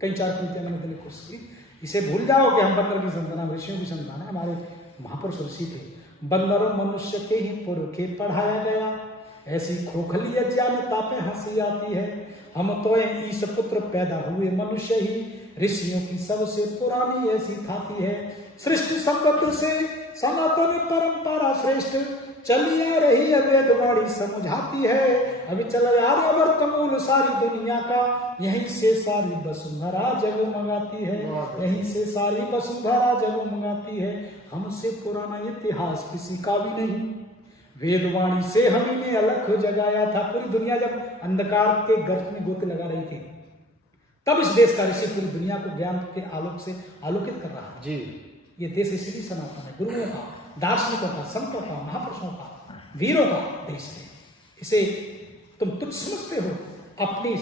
कई 4 पंक्तियां मैंने देने की कोशिश की, इसे भूल जाओ कि हम बंदर की संतान है, ऋषियों की संतान है। हमारे महापुरुष ऋषि थे। बंदरों मनुष्य के ही पुरखे पढ़ाया गया, ऐसी खोखली अज्ञानता पे हंसी आती है। हम तो ईश पुत्र पैदा हुए मनुष्य ही, ऋषियों की सबसे पुरानी ऐसी थाती है। सृष्टि संबद्ध से सनातन परंपरा श्रेष्ठ, चली आ रही वेदवाणी समझाती है। अभी चला आर्यवर्त मूल सारी दुनिया का, यहीं से सारी वसुंधरा जगमगाती है, यहीं से सारी वसुंधरा जगमगाती है। हमसे पुराना इतिहास किसी का भी नहीं, वेदवाणी से हमने अलख जगाया था। पूरी दुनिया जब अंधकार के गर्त में गोते लगा रही थी, तब इस देश का ऋषि पूरी दुनिया को ज्ञान के आलोक से आलोकित कर रहा है। जी, ये देश इसलिए सनातन है, गुरुओं का, दार्शनिकों का, संतों का, महापुरुषों का, वीरों का देश है। इसे तुम तुच्छ समझते हो। अपनी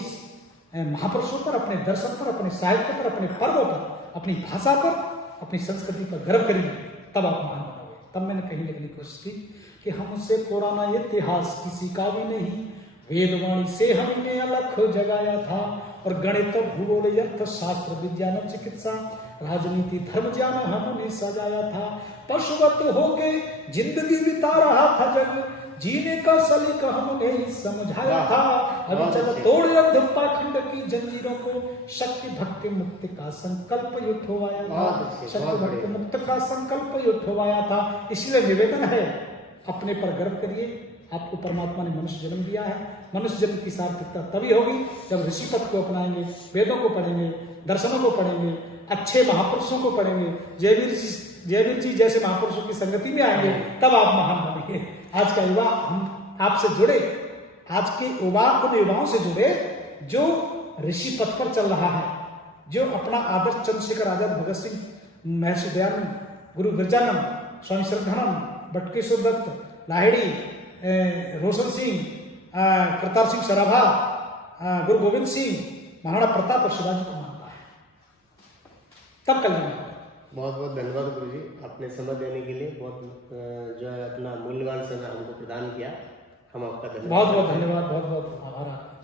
महापुरुषों पर, अपने दर्शन पर, अपने साहित्य पर, अपने पर्वों पर, अपनी भाषा पर, अपनी संस्कृति पर गर्व करिए, तब आप महान बनोगे। तब मैंने कहीं लिखने की कोशिश की कि हमसे पुराना इतिहास किसी का भी नहीं, वेदवाणी से हमने अलख जगाया था। और गणित, भूगोल, अर्थशास्त्र, विज्ञान, चिकित्सा, राजनीति धर्म जानो हमने सजाया था, पशुवत होके जिंदगी बिता रहा था जग, जीने का सलीका हमने ही समझाया था। अभी चल तोड़ अंध पाखंड की जंजीरों को, शक्ति भक्ति मुक्ति का संकल्प ये उठवाया था, शक्ति भक्ति मुक्ति का संकल्प ये उठवाया था। इसलिए निवेदन है, अपने पर गर्व करिए। आपको परमात्मा ने मनुष्य जन्म दिया है। मनुष्य जन्म की सार्थकता तभी होगी जब ऋषि पथ को अपनाएंगे, वेदों को पढ़ेंगे, दर्शनों को पढ़ेंगे, अच्छे महापुरुषों को पढ़ेंगे, जयवीर जी जैसे महापुरुषों की संगति में आएंगे, तब आप महान बनेंगे। आज का युवा हम आपसे जुड़े, आज के युवाओं से जुड़े जो ऋषि पथ पर चल रहा है, जो अपना आदर्श चंद्रशेखर आजाद, भगत सिंह, महर्षि दयानंद, गुरु गिरजानंद, स्वामी श्रद्धानंद, बटकेश्वर दत्त, लाहिड़ी, रोशन सिंह, करतार सिंह सराभा, गुरु गोविंद सिंह, महाराणा प्रताप और शिवाजी को मानता है, तब कल्याण। बहुत बहुत धन्यवाद गुरु जी, आपने समय देने के लिए बहुत जो है अपना मूल्यवान समय हमको प्रदान किया। हम आपका धन्यवाद, बहुत बहुत धन्यवाद, बहुत बहुत आभार।